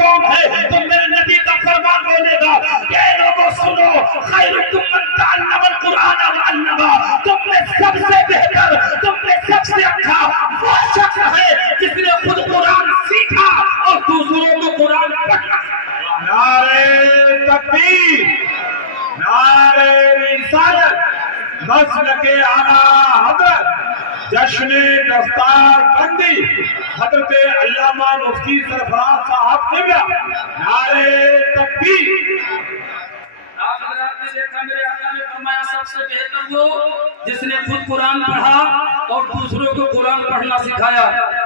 कौन है तो मेरे नबी का फरमान बोलेगा कि लोगों सुनो, खैरुकुम मन तअल्लम अल-कुरान व अल्लमा, तुम में सबसे बेहतर, तुम में सबसे अच्छा वो शख्स है जिसने खुद कुरान सीखा और दूसरों को कुरान पढ़ा। नारे तकबीर, नारे रिसालत, मसलके आला हजरत जश्न दस्तार बंदी हजरत अल्लामा मुफ्ती सरफराज साहब क़िबला, नारे तकबीर। आप हज़रात ने देखा मेरे आका ने फरमाया सबसे बेहतर वो जिसने खुद कुरान पढ़ा और दूसरों को कुरान पढ़ना सिखाया,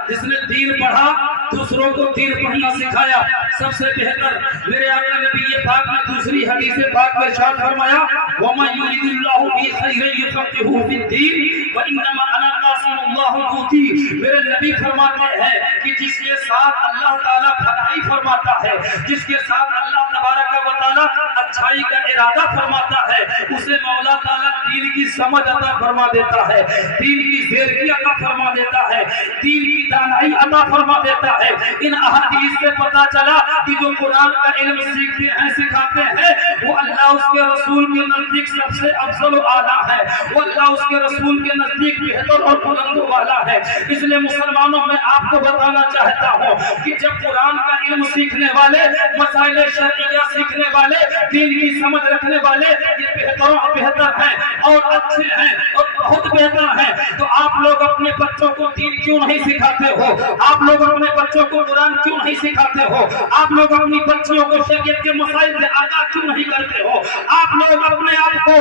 जिसने दीन पढ़ा दूसरों को दीन पढ़ना सिखाया, सबसे बेहतर। मेरे आका नबी ये पाक ने दूसरी हदीस पाक में इरशाद फरमाया वमा युरिदुल्लाहु बि खैरिन युफ़क़िहु फ़िद्दीन व इन्नमा अना कासिमुल्लाहु यूती। मेरे नबी फरमाते हैं कि जिसके साथ अल्लाह ताला भलाई फरमाता है, जिसके साथ अल्लाह तबारक व तआला अच्छाई का इरादा फरमाता है, उसे मौला ताला दीन की समझ अता फरमा देता है, दीन की ज़ेरकी अता फरमा देता है, दीन की दानाई अता फरमा देता है। इन अहादीस से पता चला कि जो कुरान का इल्म सीखते हैं सिखाते हैं वो अल्लाह उसके रसूल के नजदीक सबसे अफजल व आला है, वो अल्लाह उसके रसूल के नजदीक बेहतर और बुलंद वाला है। इसलिए मुसलमानों में आपको बताना चाहता हूँ कि जब कुरान का इल्म सीखने वाले, मसाइल शरइया सीखने वाले, दीन की समझ रखने वाले ये बेहतर हैं और अच्छे हैं और बहुत बेहतर हैं, तो आप लोग अपने बच्चों को दीन क्यों नहीं सिखाते हो? आप लोग अपने बच्चों को कुरान क्यों नहीं सिखाते हो? आप लोग अपनी बच्चियों को शरीयत के मसाइल से आगाह क्यों नहीं करते हो? आप लोग अपने आप को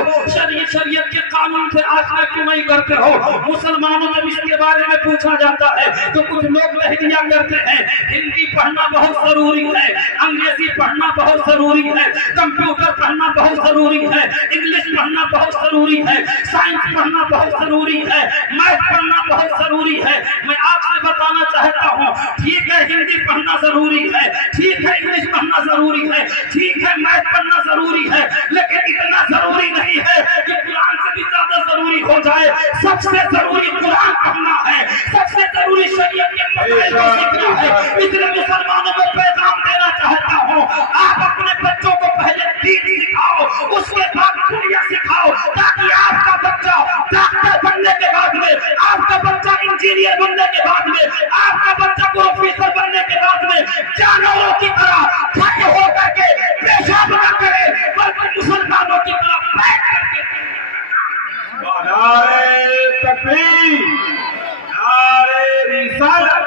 शरीयत के कानून से आशना क्यों नहीं करते हो? मुसलमानों जब इसके बारे में पूछा जाता है तो कुछ लोग कह दिया करते हैं हिंदी पढ़ना बहुत जरूरी है, अंग्रेजी पढ़ना बहुत जरूरी है, कंप्यूटर पढ़ना बहुत जरूरी है, इंग्लिश पढ़ना बहुत जरूरी है, साइंस पढ़ना बहुत जरूरी है, मैथ पढ़ना बहुत जरूरी है। मैं आपसे बताना चाहता हूँ ठीक है हिंदी पढ़ना जरूरी है, ठीक है इंग्लिश पढ़ना जरूरी है, ठीक है मैथ पढ़ना जरूरी है, लेकिन इतना जरूरी नहीं है कि कुरान से भी ज्यादा जरूरी हो जाए। सबसे जरूरी कुरान पढ़ना है, सबसे जरूरी शरीयत के मसाइल को सीखना है। इसलिए मुसलमानों को पैगाम देना चाहता हूँ आप अपने बच्चों को पहले दीन सिखाओ, उसके बाद दुनिया सिखाओ, ताकि आपका बच्चा डॉक्टर बनने के बाद में, आपका बच्चा इंजीनियर बनने के बाद में, आपका बच्चा प्रोफेसर बनने के बाद में जानवरों की तरह खड़े होकर के पेशाब न करे, बल्कि मुसलमानों की तरह बैठ करके। नारे तकबीर, नारे रिसालत,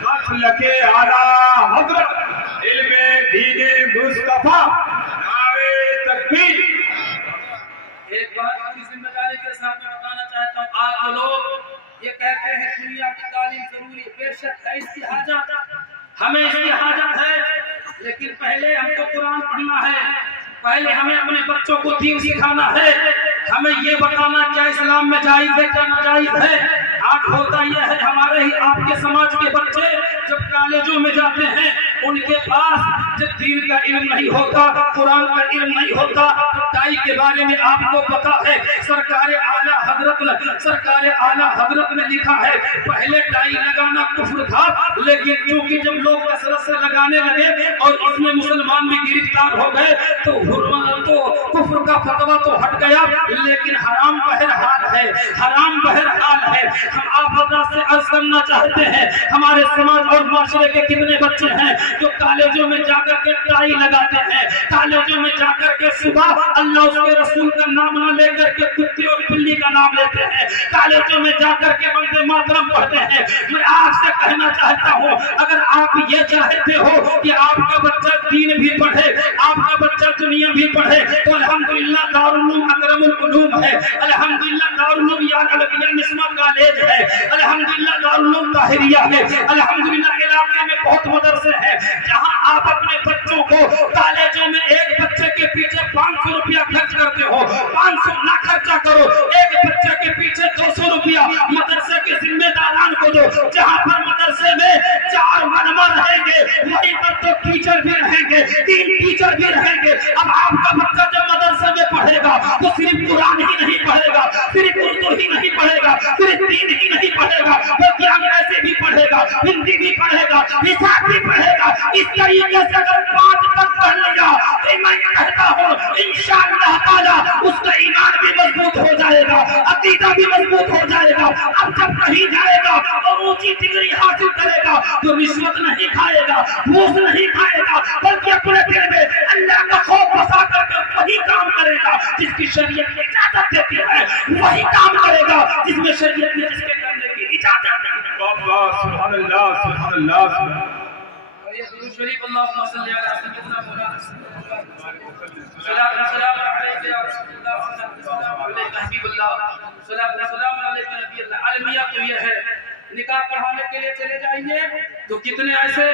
मसलके आला हजरत इल्मे दीने मुस्तफा, नारे तकबीर। एक बात की जिम्मेदारी के साथ मैं बताना चाहता हूँ, आज जो लोग ये कहते हैं दुनिया की तालीम जरूरी, बेशक है, इसकी हाजत हमें, इसकी हाजत है, लेकिन पहले हमको कुरान पढ़ना है, पहले हमें अपने बच्चों को दीन सिखाना है, हमें ये बताना क्या इस्लाम में जायज है क्या नाजायज है। आज होता यह है हमारे ही आपके समाज के बच्चे जब कॉलेजों में जाते हैं उनके पास जब दीन का इल्म नहीं होता, कुरान का इल्म नहीं होता, टाई के बारे में आपको पता है सरकार आला हजरत ने लिखा है पहले टाई लगाना कुफ्र था, लेकिन क्योंकि जब लोग कसरत से लगाने लगे और इसमें मुसलमान भी गिरफ्तार हो गए तो कुफ्र का फतवा तो हट गया, लेकिन हराम बहरहाल है, हराम बहरहाल है। हम आप हजरात से अर्ज करना चाहते हैं हमारे समाज और माशरे के कितने बच्चे हैं जो कॉलेजों में जाकर के टाई लगाते हैं, कॉलेजों में जाकर के सुबह अल्लाह उसके रसूल का नाम न लेकर के कुत्ते और बिल्ली का नाम लेते हैं, कॉलेजों में जाकर के वंदे मातरम पढ़ते हैं। मैं आपसे कहना चाहता हूँ अगर आप ये चाहते हो कि आपका बच्चा दीन भी पढ़े, आपका बच्चा दुनिया भी पढ़े, तो अल्हम्दुलिल्लाह दारुल उलूम अकरमुल उलूम है, अल्हम्दुलिल्लाह दारुल उलूम या अलविया निस्मा कॉलेज है, अल्हम्दुलिल्लाह दारुल उलूम ताहिरिया है, अल्हम्दुलिल्लाह इलाके में बहुत मदरसे हैं जहां आप अपने बच्चों को कॉलेजों में एक बच्चे के पीछे 500 रुपया खर्च करते हो, 500 ना खर्चा करो, एक बच्चे के पीछे 200 रुपया मदरसे के जिम्मेदारान को दो, जहां पर मदरसे में 4 मलमा रहेंगे वहीं पर तो टीचर भी रहेंगे, 3 टीचर भी रहेंगे। अब आपका बच्चा जब मदरसे में पढ़ेगा तो सिर्फ कुरान ही नहीं पढ़ेगा, सिर्फ उर्दू ही नहीं نہیں पढ़ेगा, सिर्फ दीन ही नहीं पढ़ेगा बल्कि अंग्रेजी भी पढ़ेगा, हिंदी भी पढ़ेगा, हिसाब भी पढ़ेगा। इस तरीके से अगर 5 तक पढ़ लिया तो मैं कहता हूँ इंशाअल्लाह ताला उसका ईमान भी मजबूत हो जाएगा, अकीदा भी मजबूत हो जाएगा। अब जब कहीं जाएगा और ऊंची डिग्री हासिल करेगा तो रिश्वत नहीं खाएगा, घूस नहीं खाएगा, बल्कि अपने दिल में अल्लाह का खौफ बसा करके वही काम करेगा जिसकी शरीयत की इजाजत देती है, वही काम करेगा जिसमें शरीयत ने जिसके करने की इजाजत दी है। सुभान अल्लाह, सुभान अल्लाह। शरीफ अल्लाहुम्मा सल्ली अला सय्यिदिना मुहम्मद सल्लल्लाहु अलैहि वसल्लम। अलमिया तो ये है, निकाह पढ़ाने के लिए चले जाएंगे तो कितने ऐसे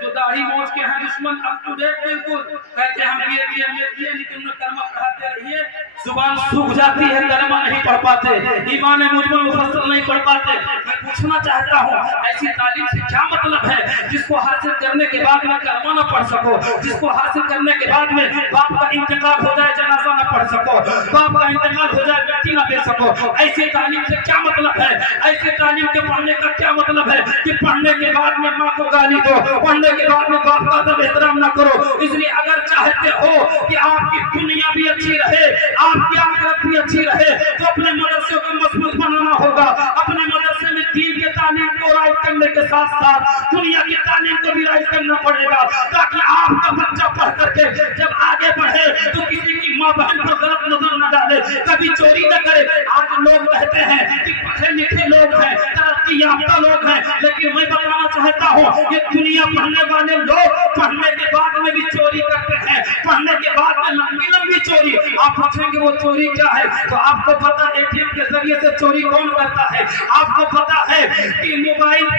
जो दाढ़ी मोछ के हैं दुश्मन, अप टू डेट बिल्कुल कहते हैं हम ये किए, लेकिन उन्हें कलमा पढ़ाते रहिए, जुबान सूख जाती है, कलमा नहीं पढ़ पाते, ईमान मुजमल मुफस्सल नहीं पढ़ पाते। मैं पूछना चाहता हूँ ऐसी तालीम से क्या मतलब है जिसको हासिल करने के बाद में कलमा न पढ़ सको, जिसको हासिल करने के बाद में बाप का इंतकाल हो जाए जनाजा न पढ़ सको, बाप का इंतकाल हो जाए बेटी न दे सको। ऐसी तालीम से क्या मतलब है? ऐसे तालीम के पढ़ने का क्या मतलब है कि पढ़ने के बाद में माँ को गाली दो, पढ़ने के बाद में बाप का तब एहतराम न करो। इसलिए अगर चाहते हो कि आपकी दुनिया भी अच्छी रहे, आपकी आखिरत भी अच्छी रहे, तो अपने मदरसे को मजबूत बनाना होगा। अपने मदरसे में दीन के तालीम को राइज करने के साथ साथ दुनिया की तालीम को भी राइज करना पड़ेगा, ताकि आपका बच्चा पढ़ करके जब आगे बढ़े तो किसी की माँ बहन को गलत नजर न डाले, कभी चोरी न करे। आज लोग कहते हैं कि पढ़े लिखे लोग हैं, तरक्की याफ्ता लोग हैं, लेकिन मैं बताना चाहता हूँ ये दुनिया पढ़ने वाले लोग पढ़ने के बाद में भी चोरी करते हैं, पढ़ने के बाद में लंबी लंबी चोरी। आप पूछेंगे वो चोरी क्या है, तो आपको पता है एटीएम के जरिए से चोरी कौन करता है? आपको पता है कि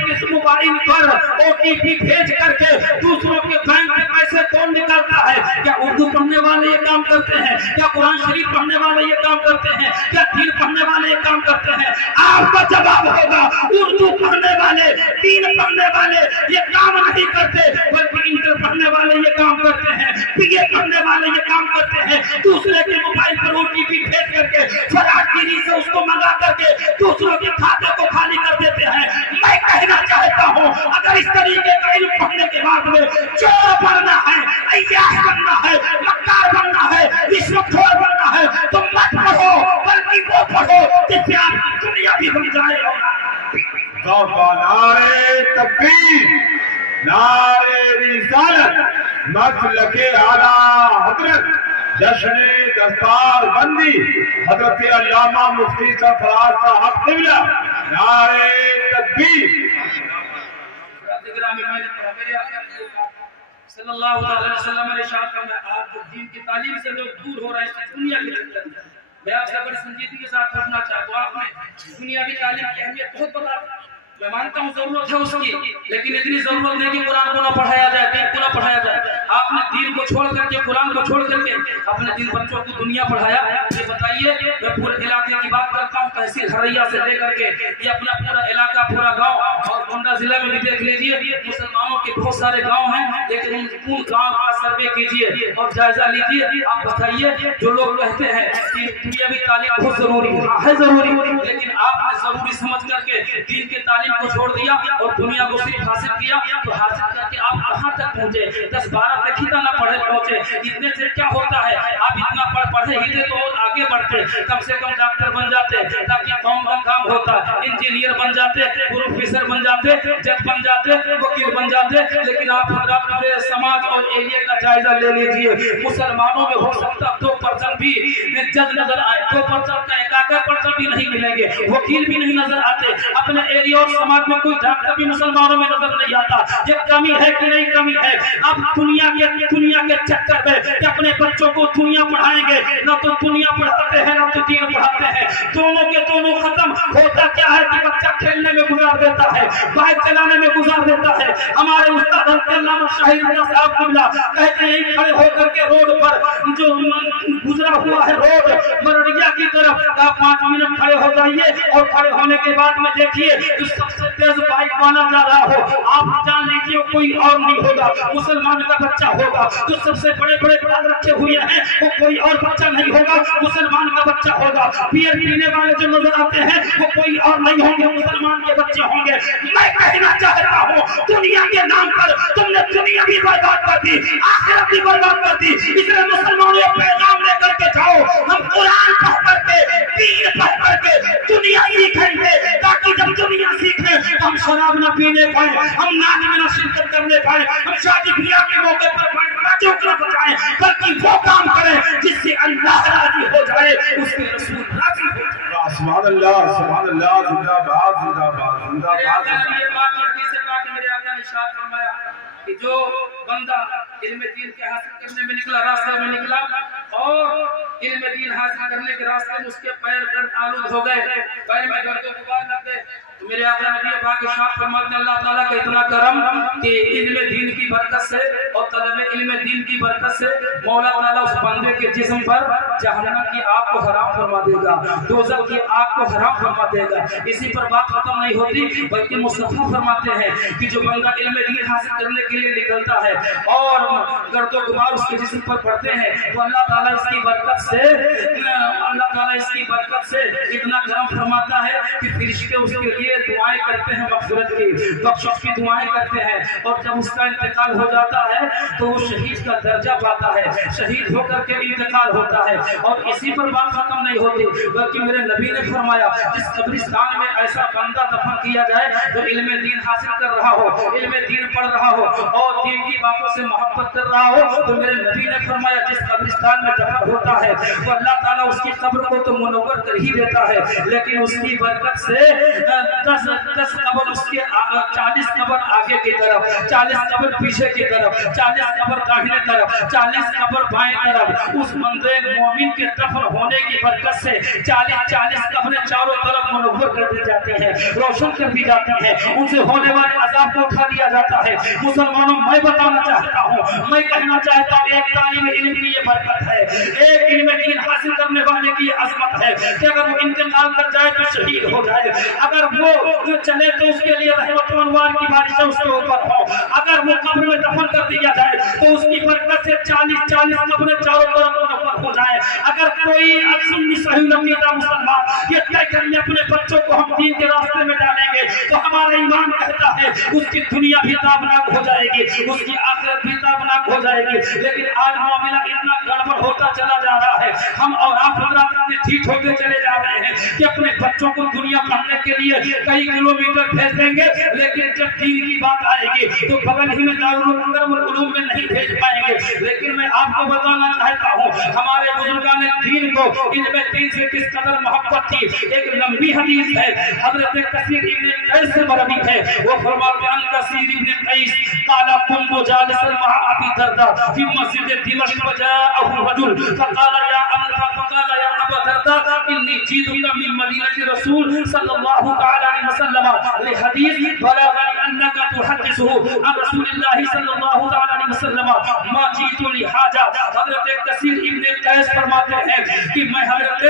किस मोबाइल पर ओटीपी भेज करके दूसरों के बैंक में पैसे कौन निकालता है? क्या उर्दू पढ़ने वाले ये काम करते हैं? क्या कुरान शरीफ पढ़ने वाले ये काम करते हैं? क्या दीन पढ़ने वाले ये काम करते हैं? आपका जवाब होगा उर्दू पढ़ने वाले, दीन पढ़ने वाले ये काम नहीं करते, बल्कि इंटर पढ़ने वाले ये काम करते हैं, बीए पढ़ने वाले ये काम करते हैं। दूसरे के मोबाइल पर ओटीपी भेज करके फराडगिरी से उसको मंगा करके दूसरों के खाते को खाली कर देते हैं। मैं कहना चाहता हूँ अगर इस तरीके का इल्म पढ़ने के बाद में चोर बनना है, अय्याश बनना है, मक्कार बनना है, रिश्वतखोर बनना है तो मत पढ़ो, बल्कि वो पढ़ो जिससे आपकी दुनिया भी बन जाए। नारे तकबीर, नारे रिसालत, मसलके आला हजरत, जश्न दस्तार बंदी हजरत अल्लामा मुफ्ती सरफराज साहब क़िबला, नारे तकबीर। सल्लल्लाहु अलैहि वसल्लम ने इरशाद फरमाया आज जो दीन की तालीम से लोग दूर हो रहे हैं दुनिया के चक्कर में, मैं आपसे बड़ी संजीदगी के साथ पूछना चाहता हूँ। आपने दुनिया की तालीम की अहमियत बहुत बता, मैं मानता हूँ जरूरत है उसकी, लेकिन इतनी जरूरत नहीं कि कुरान को ना पढ़ाया जाए, दीन को ना पढ़ाया जाए। आपने दीन को छोड़ करके, कुरान को छोड़ करके अपने जिन बच्चों को दुनिया पढ़ाया, ये बताइए। मैं पूरे इलाके की बात करता हूँ, तहसील हरैया से लेकर के ये अपना पूरा इलाका, पूरा गाँव और गोंडा जिला में भी देख लीजिए। मुसलमानों के बहुत सारे गाँव हैं, लेकिन उन गाँव का सर्वे कीजिए और जायजा लीजिए। आप बताइए जो लोग कहते हैं कि दुनियावी तालीम बहुत जरूरी है जरूरी, लेकिन आपने जरूरी समझ करके दीन के तालीम को छोड़ दिया और दुनिया को सिर्फ हासिल किया, तो हासिल करके आप कहाँ तक पहुँचे? 10-12 तक ही ना पढ़े पहुँचे। इतने से क्या होता है? आप इतना पढ़े ही थे तो आगे बढ़ते, कम से कम डॉक्टर बन जाते, ताकि कौन का काम होता, इंजीनियर बन जाते, प्रोफेसर बन जाते, जज बन जाते, वकील बन जाते। लेकिन आप पूरे समाज और एरिया का जायजा ले लीजिए, मुसलमानों में हो सकता 2% भी जज नजर आए, 2% का 1% भी नहीं मिलेंगे, वकील भी नहीं नजर आते। अपने एरिया और समाज में कोई डॉक्टर भी मुसलमानों में नजर नहीं आता। ये कमी है कि नहीं कमी है? अब दुनिया के चक्कर में कि अपने बच्चों को दुनिया पढ़ाएंगे, ना तो दुनिया पढ़ाते हैं ना तो दीन पढ़ाते हैं, दोनों के दोनों खत्म। होता क्या है कि बच्चा खेलने में गुजार देता है, बाइक चलाने में गुजार देता है। हमारे ہمارے استاد علامہ شاہد رضا صاحب قبلہ کہتے ہیں کھڑے ہو کر کے روڈ پر جو گزرا ہوا ہے روڈ مرڑیا کی طرف، آپ 5 منٹ کھڑے ہو جائیے اور کھڑے ہونے کے بعد میں دیکھیے جو سب سے تیز بائک والا جا رہا ہو، آپ جان لیجیے کوئی اور نہیں ہوگا، مسلمان کا بچہ ہوگا۔ جو سب سے بڑے بڑے بال رکھے ہوئے ہیں وہ کوئی اور بچہ نہیں ہوگا، مسلمان کا بچہ ہوگا۔ بیئر پینے والے جو نظر آتے ہیں وہ کوئی اور نہیں ہوں گے، مسلمان کے بچے ہوں گے۔ میں کہنا چاہتا ہوں دنیا کے نام پر تم نے دنیا بھی برباد کر دی، آخرت بھی برباد کر دی، اس لیے مسلمانوں پیغام لے کر کے جاؤ، ہم قرآن پڑھ کر کے دین پڑھ کر کے دنیا سیکھیں گے، تاکہ جب دنیا سیکھیں تو ہم شراب نہ پینے پائیں، ہم ناچ میں نہ شرکت کرنے پائیں، ہم شادی بیاہ کے موقع پر بچوں کو نہ بچائیں، بلکہ وہ کام کریں جس سے اللہ راضی ہو جائے، اس کے رسول راضی ہو جائے۔ سبحان اللہ، سبحان اللہ، زندہ باد، زندہ باد، زندہ باد۔ میرے آقا نے ارشاد فرمایا کہ جو بندہ علم دین کے حاصل کرنے میں نکلا، راستے میں نکلا اور علم دین حاصل کرنے کے راستے میں اس کے پیر گرد آلود ہو گئے، پیر میں گرد و غبار لگ گئے، تو میرے آقا نبی پاک ارشاد فرماتے ہیں اللہ تعالیٰ کا اتنا کرم کہ علم دین کی برکت سے اور طلب علم دین کی برکت سے مولا تعالیٰ اس بندے کے جسم پر جہنم کی آگ کو حرام فرما دے گا، دوزخ کی آگ کو حرام فرما دے گا۔ اسی پر بات ختم نہیں ہوتی، بلکہ مصطفیٰ فرماتے ہیں کہ جو بندہ علم دین حاصل کرنے کے لیے نکلتا ہے اور گرد و غبار اس کے جسم پر پڑتے ہیں تو اللہ تعالیٰ اس کی برکت سے اتنا کرم فرماتا ہے کہ فرشتے اس کے لیے دعائیں کرتے ہیں، مغفرت کی بخشش کی دعائیں کرتے ہیں، اور جب اس کا انتقال ہو جاتا ہے تو وہ شہید کا درجہ پاتا ہے، شہید ہو کر کے انتقال ہوتا ہے۔ اور اسی پر بات ختم نہیں ہوتی، بلکہ میرے نبی نے فرمایا جس قبرستان میں ایسا بندہ دفن کیا جائے جو علم دین حاصل کر رہا ہو، علم دین پڑھ رہا ہو اور دین کی باتوں سے محبت کر رہا ہو، تو میرے نبی نے فرمایا جس قبرستان میں دفن ہوتا ہے تو اللہ تعالیٰ اس کی قبر کو تو منور کر ہی دیتا ہے، لیکن اس کی برکت سے 10 قبر اس کے 40 قبر آگے کی طرف، 40 قبر پیچھے کی طرف، 40 قبر داہنے طرف، 40 قبر بائیں طرف، اس بندے مومن کے دفن ہونے کی برکت سے 40 قبریں چاروں طرف منور کر دی جاتی ہیں، روشن کر دی جاتی ہیں، ان سے ہونے والے عذاب کو اٹھا دیا جاتا ہے۔ مسلمانوں میں بتانا چاہتا ہوں، میں کہنا چاہتا ہوں ایک طالب علم کی یہ برکت ہے، ایک علم دین حاصل کرنے والے کی یہ عظمت ہے کہ اگر وہ انتقال کر جائے تو شہید ہو جائے، اگر وہ چلے تو اس کے لیے رحمت و انوار کی بارشیں اس کے اوپر ہو، اگر وہ قبر میں دفن کر دیا جائے تو اس کی برکت سے 40 قبریں چاروں طرف منور ہو جائے۔ اگر کوئی سنی صحیح عقیدہ مسلمان یہ طے کر لے اپنے بچوں کو ہم دین کے راستے میں ڈالیں گے تو ہمارا ایمان کہتا ہے اس کی دنیا بھی تابناک ہو جائے گی، اس کی آخرت بھی تابناک ہو جائے گی۔ لیکن آج معاملہ اتنا گڑبڑ ہوتا چلا جا رہا ہے، ہم اور آپ حضرات اتنے ٹھیک ہوتے چلے جا رہے ہیں کہ اپنے بچوں کو دنیا پڑھنے کے لیے کئی کلومیٹر بھیج دیں گے، لیکن جب دین کی بات آئے گی تو بغل ہی میں دارالعلوم میں نہیں بھیج پائیں گے۔ لیکن میں آپ کو بتانا چاہتا ہوں ہمارے بزرگان دین کو علم دین سے کس قدر محبت تھی۔ ایک لمبی حدیث ہے، حضرت کثیر ابن قیس سے مروی ہے، وہ فرماتے ہیں کثیر ابن قیس قال كنت جالسا مع ابي الدرداء في مسجد دمشق فجاءه رجل فقال يا ابا الدرداء اني جئتك من مدينه رسول صلى الله تعالى عليه وسلم لحديث بلغني انك تحدثه عن رسول الله صلى الله تعالى عليه وسلم ما جئت لحاجه۔ حضرت کثیر ابن قیس فرماتے ہیں کہ میں حضرت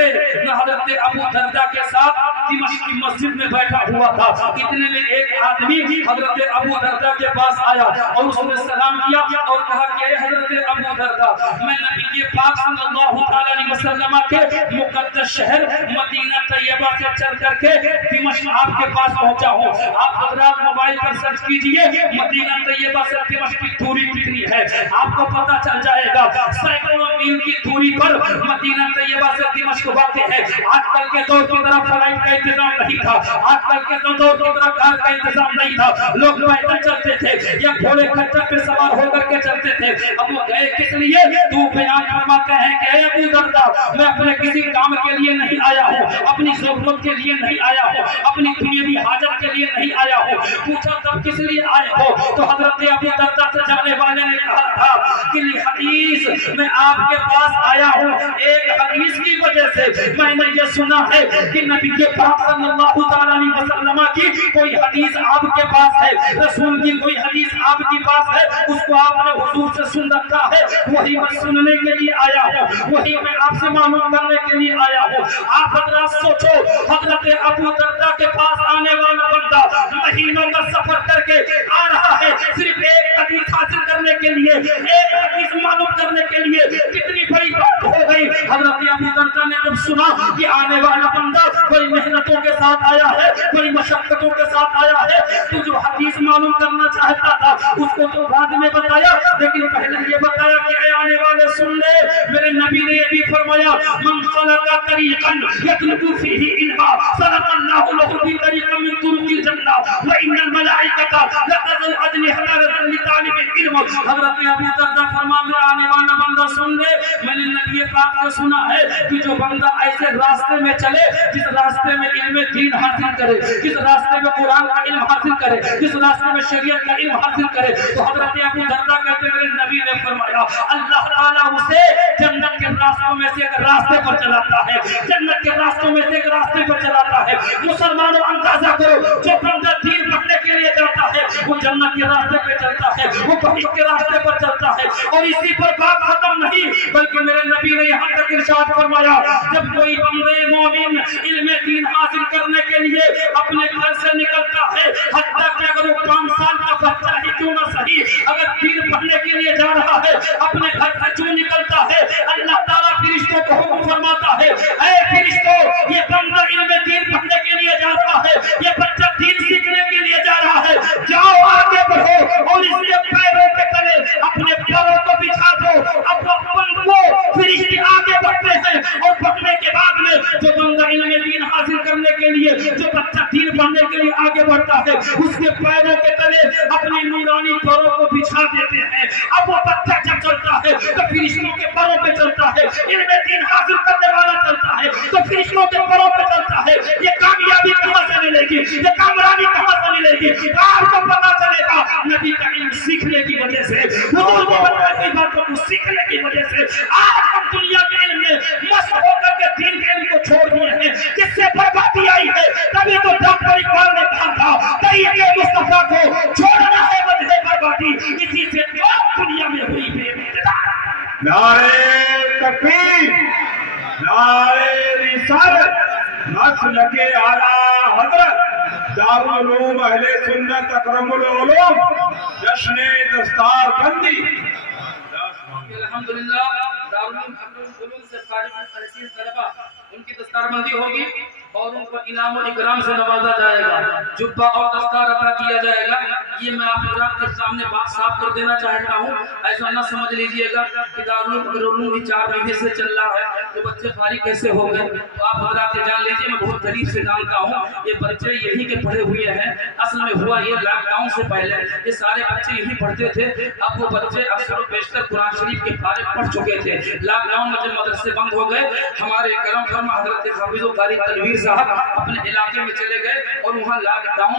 ابو الدرداء کے ساتھ دمشق کی مسجد میں بیٹھا ہوا تھا، اتنے میں ایک آدمی حضرت ابو الدرداء کے پاس آیا اور اس نے سلام کیا اور کہا کہ حضرت ابو الدرداء میں نبی پاک صلی اللہ علیہ وسلم کے مقدس شہر مدینہ طیبہ سے چل کر کے دمشق آپ کے پاس پہنچا ہوں۔ آپ حضرات موبائل پر سرچ کیجئے مدینہ طیبہ سے دمشق کی دوری کتنی ہے، آپ کو پتہ چل جائے گا، سینکڑوں میل کی دوری پر مدینہ طیبہ سے دمشق واقع ہے۔ آج کل کے دور کی طرف فلائٹ کا انتظام نہیں تھا، آج کل کے دور کی طرف کار کا انتظام نہیں تھا، لوگ پیدل چلتے تھے یا گھوڑے کھچر پہ سوار ہو کر کے چلتے تھے۔ اب وہ گئے کس لیے؟ تو بیان فرماتے ہیں کہ اے ابو الدرداء میں اپنے کسی کام کے لیے نہیں آیا ہوں، اپنی ضرورت کے لیے نہیں آیا ہوں، اپنی دنیاوی حاجت کے لیے نہیں آیا ہوں۔ پوچھا تب کس لیے آئے ہو؟ تو حضرت ابو الدرداء سے جانے والے نے کہا تھا کہ حدیث میں آپ کے پاس آیا ہوں، ایک حدیث کی وجہ سے میں نے یہ سنا ہے کہ نبی پاک صلی اللہ علیہ وسلم کی کوئی حدیث آپ کے پاس ہے، رسول کی کوئی حدیث آپ पास है उसको आपने हुजूर से सुन रखा है, वही मैं सुनने के लिए आया हूँ, वही मैं आपसे मालूम करने के लिए आया हूँ। आप हजरत सोचो, हजरत अबू दर्दा के पास आने वाला बंदा महीनों का सफर करके आ रहा है सिर्फ एक हदीस हासिल करने के लिए, एक हदीस मालूम करने के लिए, कितनी बड़ी बात हो गई। हजरत अबू दर्दा ने जब सुना कि आने वाला बंदा बड़ी मेहनतों के साथ आया है, बड़ी मशक्कतों के साथ आया है, तो जो हदीस मालूम करना चाहता था उसको तो बाद में बताया, लेकिन पहले ये बताया कि आने वाले सुन ले, मेरे नबी ने ये भी फरमाया मन सलका तरीक़न यतलबु फीही इल्मा सलकल्लाहु लहु बि तरीक़िन मिन तुरुक़िल जन्नह व इन्नल मलाइकता लतज़उ अजनिहता लितालिबिल इल्म। हज़रत अबू दर्दा फरमाते आने वाला बंदा सुन ले, मैंने नबी पाक से सुना है कि जो बंदा ऐसे रास्ते में चले जिस रास्ते में इल्म दीन हासिल करे, जिस रास्ते में कुरान का इल्म हासिल करे, जिस रास्ते में शरीयत का इल्म हासिल करे, तो हज़रत अबू दर्दा कहते हैं नबी ने फरमाया अल्लाह ताला उसे जन्नत के रास्तों में से एक रास्ते पर चलाता है, जन्नत के रास्तों में से एक रास्ते पर चलाता है। मुसलमानों अंदाजा करो, जो बंदा दीन पढ़ने के लिए जाता है वो जन्नत के रास्ते पे चलता है, वो बहिश्त के रास्ते पर चलता है। और इसी पर बात खत्म नहीं, बल्कि मेरे नबी ने यहाँ तक इरशाद फरमाया जब कोई बंदे मोमिन इल्म दीन हासिल करने के लिए अपने घर से निकलता है, हत्ता कि अगर वो 5 साल का बच्चा ही क्यों ना सही, अगर दीन पढ़ने के लिए जा रहा है अपने घर से क्यों निकलता है, अल्लाह ताला फरिश्तों को हुक्म फरमाता है ऐ फरिश्तों ये बंदा इल्म दीन पढ़ने के लिए जा रहा है, ये बच्चा दीन सीखने के लिए जा रहा है, जाओ आगे बढ़ो और इसके पैरों के तले अपने पैरों को बिछा दो। अब वो फरिश्ते आगे बढ़ते हैं और बढ़ने के बाद में जो बंदा इल्म दीन हासिल करने के लिए, जो बच्चा दीन पढ़ने के लिए आगे बढ़ता है उसके पैरों के तले अपनी नूरानी पैरों को बिछा देते हैं। अब वो बच्चा जब चलता है तो फरिश्तों के पैरों पे चलता है, इल्म दीन हासिल करने वाला चलता है तो फरिश्तों के पैरों पे चलता है। ये कामयाबी कहां से मिलेगी, ये कामरानी कहां से मिलेगी, आपको पता चलेगा नबी का इल्म सीखने की वजह से, हुजूर को बताई गई बातों को सीखने की वजह से आज हम दुनिया के इल्म में मस्त होकर के दीन के इल्म को छोड़ दिए हैं, जिससे बर्बादी आई है। तभी तो डॉक्टर इकबाल ने कहा था तरीके मुस्तफा को छोड़ना है वजह बर्बादी, इसी से दुनिया में हुई बेइज्जती। नारे तकबीर, नारे रिसालत, मसलके आला हजरत दारुल उलूम अहले सुन्नत अकरमुल उलूम जश्न दस्तार बंदी। अल्हम्दुलिल्लाह दारुल उलूम से फारिग तहसील तलबा उनकी दस्तारबंदी होगी और उनको इनाम और इकराम से नवाजा जाएगा, जुब्बा और दस्तार अता किया जाएगा। ये मैं आप हज़रात के सामने बात साफ कर देना चाहता हूँ, ऐसा न समझ लीजिएगा कि दारुल उलूम ही 4 महीने से चल रहा है तो बच्चे फारिग कैसे हो गए। तो आप हज़रात जान लीजिए मैं बहुत करीब से जानता हूँ, ये बच्चे यही के पढ़े हुए हैं। असल में हुआ ये लॉकडाउन से पहले ये सारे बच्चे यही पढ़ते थे। अब वो बच्चे अक्सर बेशतर कुरान शरीफ के फारिग पढ़ चुके थे। लॉकडाउन में जब मदरसे बंद हो गए हमारे करम फरमा हज़रत हाफिज़ कारी तनवीर साहब अपने इलाके में चले गए और वहाँ लॉकडाउन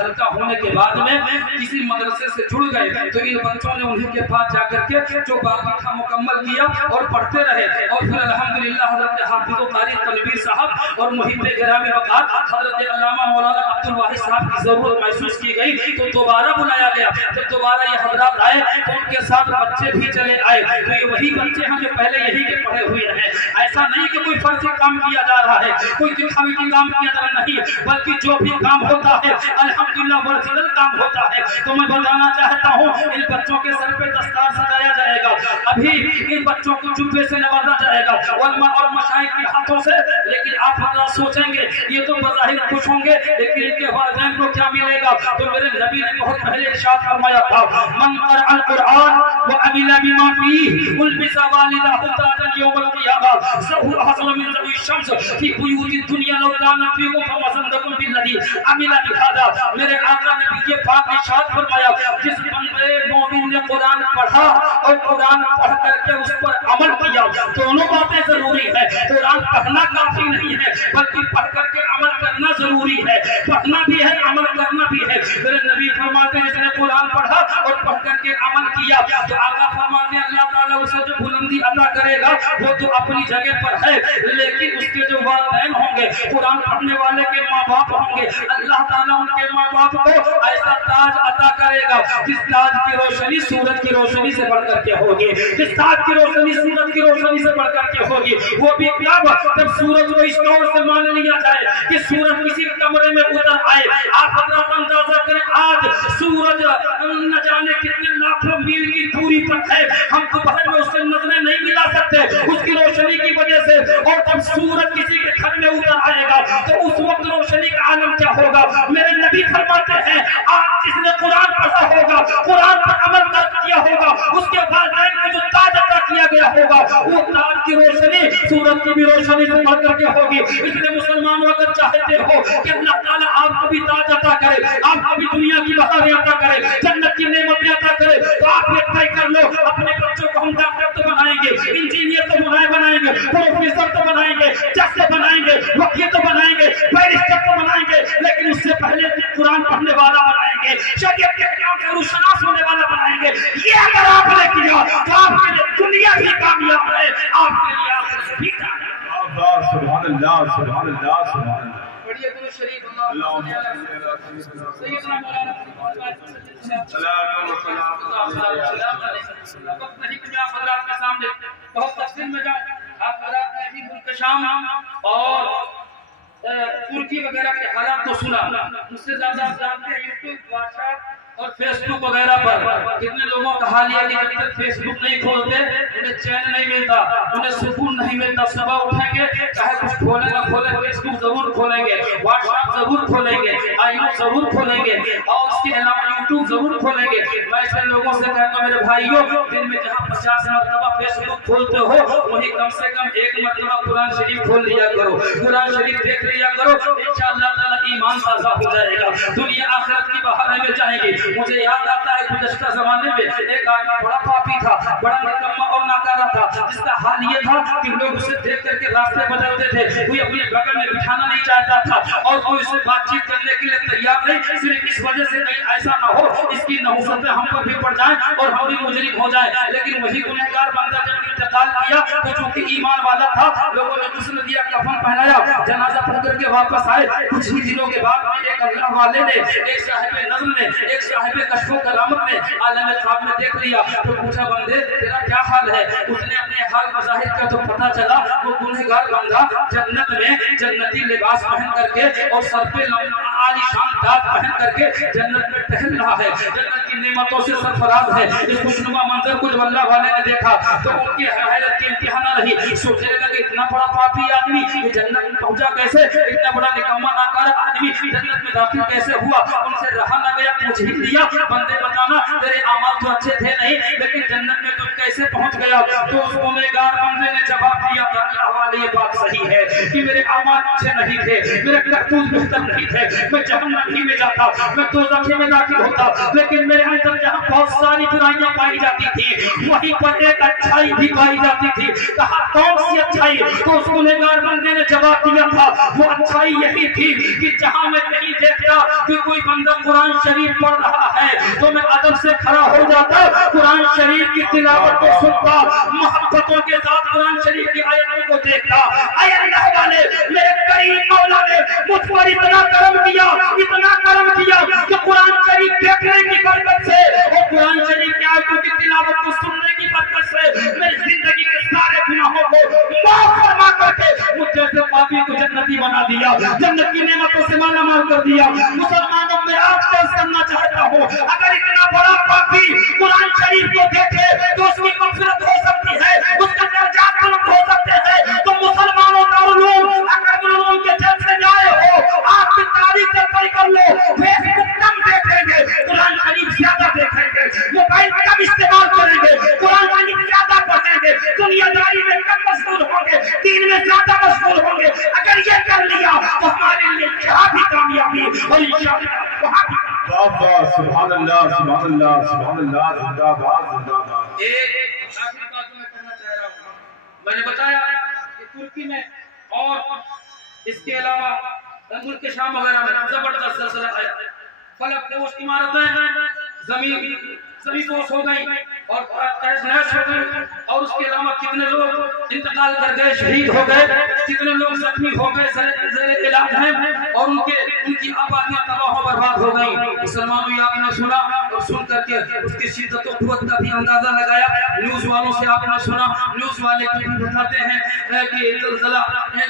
हल्का होने के बाद में किसी मदरसे से जुड़ गए तो इन बच्चों ने उन्हीं के पास जाकर के जो बाकी था मुकम्मल किया और पढ़ते रहे। और फिर अल्हम्दुलिल्लाह हज़रत हाफिज़ कारी तनवीर साहब और मुहिब्बे गिरामी वक़ार हज़रत अल्लामा मौलाना अब्दुल वाहिद साहब की ज़रूरत महसूस की गई तो दोबारा बुलाया गया। जब दोबारा ये हज़रात आए तो उनके साथ बच्चे भी चले आए तो ये वही बच्चे हैं जो पहले यही के पढ़े हुए हैं। ऐसा नहीं कि कोई फर्जी काम किया जा रहा है, कोई दिखावी का काम किया जा रहा नहीं, बल्कि जो भी काम होता है अल्हम्दुलिल्लाह वर्जिनल काम होता है। तो मैं बताना चाहता हूँ इन बच्चों के सर पे दस्तार सजाया जाएगा, अभी इन बच्चों को जुब्बे से नवाजा जाएगा उलमा और मशाइख के हाथों से। लेकिन आप हज़रात सोचेंगे ये तो बज़ाहिर खुश होंगे लेकिन इनके वालिदैन को क्या मिलेगा। तो मेरे नबी ने बहुत पहले इरशाद फरमाया था मन क़रअल कुरआन व अमिला बिमा फीह उल्बिसा वालिदाहु ताजन यौमल क़ियामह ज़हु हसन मिन ज़वी शम्स फी बुयूति दुनिया लौ काना फीकुम फमसंदकुम बिल्लज़ी अमिला बिहादा। मेरे आका नबी ये पाक इरशाद फरमाया जिस बंदे मोमिन ने कुरान पढ़ा और कुरान पढ़ करके उस पर अमल किया, दोनों बातें जरूरी है। कुरान पढ़ना काफी नहीं है बल्कि पढ़ करके अमल करना जरूरी है। पढ़ना भी है अमल करना भी है। मेरे नबी फरमाते हैं जिसने कुरान पढ़ा اور پڑھ کر کے عمل کیا تو آقا فرماتے ہیں اللہ تعالیٰ اسے جو بلندی عطا کرے گا وہ تو اپنی جگہ پر ہے، لیکن اس کے جو والدین ہوں گے، قرآن پڑھنے والے کے ماں باپ ہوں گے، اللہ تعالیٰ ان کے ماں باپ کو ایسا تاج عطا کرے گا جس تاج کی روشنی سورج کی روشنی سے بڑھ کر کے ہوگی، جس تاج کی روشنی سورج کی روشنی سے بڑھ کر کے ہوگی۔ وہ بھی کب؟ جب سورج کو اس طور سے مان لیا جائے کہ سورج کسی کمرے میں اتر آئے۔ آپ حضرات اندازہ کریں آج سورج نہ جانے کتنے لاکھوں میل کی دوری پر ہے، ہم دوپہر میں اس سے نظریں نہیں ملا سکتے اس کی روشنی کی وجہ سے، اور جب سورج کسی کے گھر میں اتر آئے گا تو اس وقت روشنی کا عالم کیا ہوگا۔ میرے نبی فرماتے ہیں آج جس نے قرآن پڑھا ہوگا، قرآن پر عمل کیا ہوگا، اس کے والدین کو جو تاج عطا کیا گیا ہوگا وہ تاج کی روشنی سورج کی بھی روشنی سے بڑھ کر کے ہوگی۔ اس لیے مسلمانوں اگر چاہتے ہو کہ اللہ تعالیٰ آپ کو بھی تاج عطا کرے، آپ کو بھی دنیا کی بہاریں عطا کرے، جنت کی نعمتیں عطا کرے، تو آپ یہ طے کر لو اپنے بچوں کو ہم ڈاکٹر تو بنائیں گے، انجینئر تو بنائیں گے، پروفیسر تو بنائیں گے، جج بنائیں گے، وکیل تو بنائیں گے، بیرسٹر تو بنائیں گے، لیکن اس سے پہلے قرآن پڑھنے والا بنائیں گے، شریعت کے احکام کے روشناس ہونے والا بنائیں گے۔ یہ اگر آپ نے کیا تو آپ کے لیے دنیا بھی کامیاب ہے، آپ کے لیے آخرت بھی کامیاب ہے۔ سبحان اللہ سبحان اللہ سبحان اللہ۔ پڑھیے درود شریف اللہم صلی علی سیدنا مولانا وقت نہیں کہ میں آپ حضرات کے سامنے بہت تفصیل میں جاؤں۔ آپ حضرات نے ابھی ملک شام اور ترکی وغیرہ کے حالات کو سنا، اس سے زیادہ آپ جانتے ہیں یوٹیوب، واٹس ایپ اور فیس بک وغیرہ پر کتنے لوگوں کا حال یہ کہ جب تک فیس بک نہیں کھولتے انہیں چین نہیں ملتا، انہیں سکون نہیں ملتا۔ صبح اٹھیں گے چاہے کچھ کھولیں نہ کھولیں، فیس بک ضرور کھولیں گے، واٹس ایپ ضرور کھولیں گے، آئی او ضرور کھولیں گے، اور اس کے علاوہ یوٹیوب ضرور کھولیں گے۔ میں ایسے لوگوں سے کہتا ہوں میرے بھائیوں، دن میں جہاں 50 مرتبہ فیس بک کھولتے ہو وہیں کم سے کم ایک مرتبہ قرآن شریف کھول لیا کرو، قرآن شریف دیکھ لیا کرو، انشاءاللہ تعالیٰ ایمان تازہ ہو جائے گا، دنیا آخرت کی بہاریں میں جائیں گی۔ مجھے یاد آتا ہے گزشتہ زمانے میں ایک آدمی بڑا پاپی تھا، بڑا نکما اور ناکارہ تھا، جس کا حال یہ تھا کہ لوگ اسے دیکھ کر کے راستے بدلتے تھے، کوئی اپنے بغل میں بٹھانا نہیں چاہتا تھا اور کوئی اسے بات چیت کرنے کے لیے تیار نہیں، صرف اس وجہ سے کہیں ایسا نہ ہو اس کی نحوستیں ہم پر بھی پڑ جائیں اور ہم بھی مجرم ہو جائیں۔ لیکن وہی گنہگار بندہ جب انتقال کیا تو چونکہ ایمان والا تھا، لوگوں نے غسل دیا، کفن پہنایا، جنازہ پڑھ کر کے واپس آئے۔ کچھ ہی دنوں کے بعد میں ایک اللہ والے نے، ایک صاحب نظم نے، ایک صاحب کشف و کرامت نے عالم خواب میں دیکھ لیا تو پوچھا بندے تیرا کیا حال ہے؟ اس نے اپنے حال مظاہر کا تو پتہ چلا وہ گنہگار بندہ جنت میں جنتی لباس پہن کر کے اور سر پہ عالی شان تاج پہن کر کے جنت میں ٹہل رہا ہے، جنت کی نعمتوں سے سرفراز ہے۔ اس خوشنما منظر کو جب اللہ والے نے دیکھا تو ان کی حیرت کی انتہا نہ رہی، سوچنے لگے اتنا بڑا پاپی آدمی یہ جنت میں پہنچا کیسے، اتنا بڑا نکما ناکارہ آدمی جنت میں داخل کیسے ہوا؟ ان سے رہا نہ گیا، پوچھ ہی لیا بندے بتانا تیرے اعمال تو اچھے تھے نہیں لیکن جنت میں تم کیسے پہنچ گیا؟ تو اس گنہگار بندے نے جواب دیا کہ اللہ والے یہ بات صحیح ہے کہ میرے اعمال اچھے نہیں تھے، میرے کرتوت بہتر نہیں تھے، میں جہنم ہی میں جاتا، میں دوزخ میں داخل ہوتا، لیکن میرے اندر جہاں بہت ساری برائیاں پائی جاتی تھی وہیں پر ایک اچھائی بھی پائی جاتی تھی۔ کہا کون سی اچھائی؟ تو اس گنہگار بندے نے جواب دیا تھا وہ اچھائی یہی تھی کہ جہاں میں کہیں دیکھتا کہ کوئی بندہ قرآن شریف پڑھ رہا ہے تو میں ادب سے کھڑا ہو جاتا، قرآن شریف کی تلاوت کو سنتا، محبتوں کے ساتھ قرآن شریف کی آیتوں کو دیکھتا۔ اے اللہ والے میرے کریم مولا نے مجھ پر اتنا کرم کیا کہ قرآن شریف دیکھنے کی برکت سے اور قرآن شریف کی آیتوں کی تلاوت کو سننے کی برکت سے میری زندگی کے سارے گناہوں کو معاف فرما کر کے مجھ جیسے پاپی کو جنتی بنا دیا، جنت کی نعمتوں سے مالا مال کر دیا۔ مسلمانوں میں آپ سے کرنا چاہتا ہوں اگر اتنا بڑا پاپی قرآن شریف کو دیکھے تو اس کی مغفرت ہو سکتی ہے، اس کے درجات بلند ہو سکتے ہیں، تو مسلمانوں کا علوم اگر معلوم کے جلد سے جائے ہو آپ کی تاریخ سے پڑھ کر لو، فیس بک کم دیکھیں گے، قرآن شریف زیادہ دیکھیں گے، موبائل کم استعمال کریں گے، قرآن شریف زیادہ پڑھیں گے، دنیا داری میں کم مشغول ہوں گے، دین میں زیادہ مشغول ہوں گے۔ اگر یہ کر لیا تو ہمارے لیے یہاں بھی کامیابی اور انشاءاللہ وہاں بھی سبحان اللہ سبحان اللہ سبحان اللہ، زندہ باد زندہ باد۔ ایک آخری بات میں کہنا چاہ رہا ہوں، میں نے بتایا کہ ترکی میں اور اس کے علاوہ ملک شام وغیرہ میں زبردست سلسلہ ہے، فلک پوش عمارتیں، زمین सभी दोष हो गई और तहस नहस हो गई, और उसके अलावा कितने लोग इंतकाल कर गए, शहीद हो गए, कितने लोग जख्मी हो गए, ज़ेर इलाज हैं, और उनकी आबादियां तबाह बर्बाद हो गई। मुसलमानों, ये आपने सुना और सुन करके उसकी शिद्दत और कुव्वत का भी अंदाजा लगाया। न्यूज वालों से आपने सुना, न्यूज वाले भी बताते हैं कि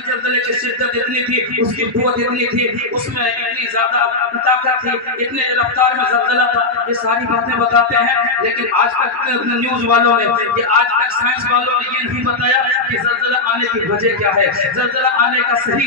ज़लज़ले की शिद्दत इतनी थी, उसकी कुव्वत इतनी थी, उसमें इतनी ज्यादा ताकत थी, इतने रफ्तार में ज़लज़ला था, ये सारी बातें बताते हैं। लेकिन आज तक न्यूज वालों ने, ये आज तक साइंस वालों ने ये नहीं बताया कि ज़लज़ला आने की वजह क्या है, ज़लज़ला आने का सही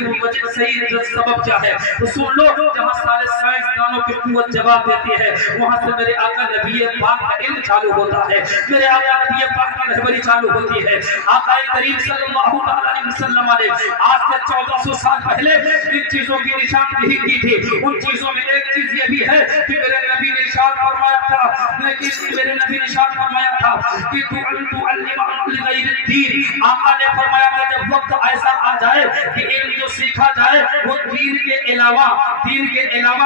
सबब क्या है। तो सुन लो, जहाँ सारे साइंसदानों की कुव्वत जवाब देती है, वहाँ से मेरे आका नबी पाक का इल्म चालू होता है, मेरे आका नबी पाक की रहबरी चालू होती है। आका करीम सल्लल्लाहु अलैहि वसल्लम ने आज से 1400 साल पहले इन चीजों की निशानदेही की थी। उन चीजों में एक चीज ये भी है कि मेरे नबी ने इरशाद फरमाया था कि आका ने फरमाया था जब वक्त ऐसा आ जाए कि इल्म जो सीखा जाए वो दीन के अलावा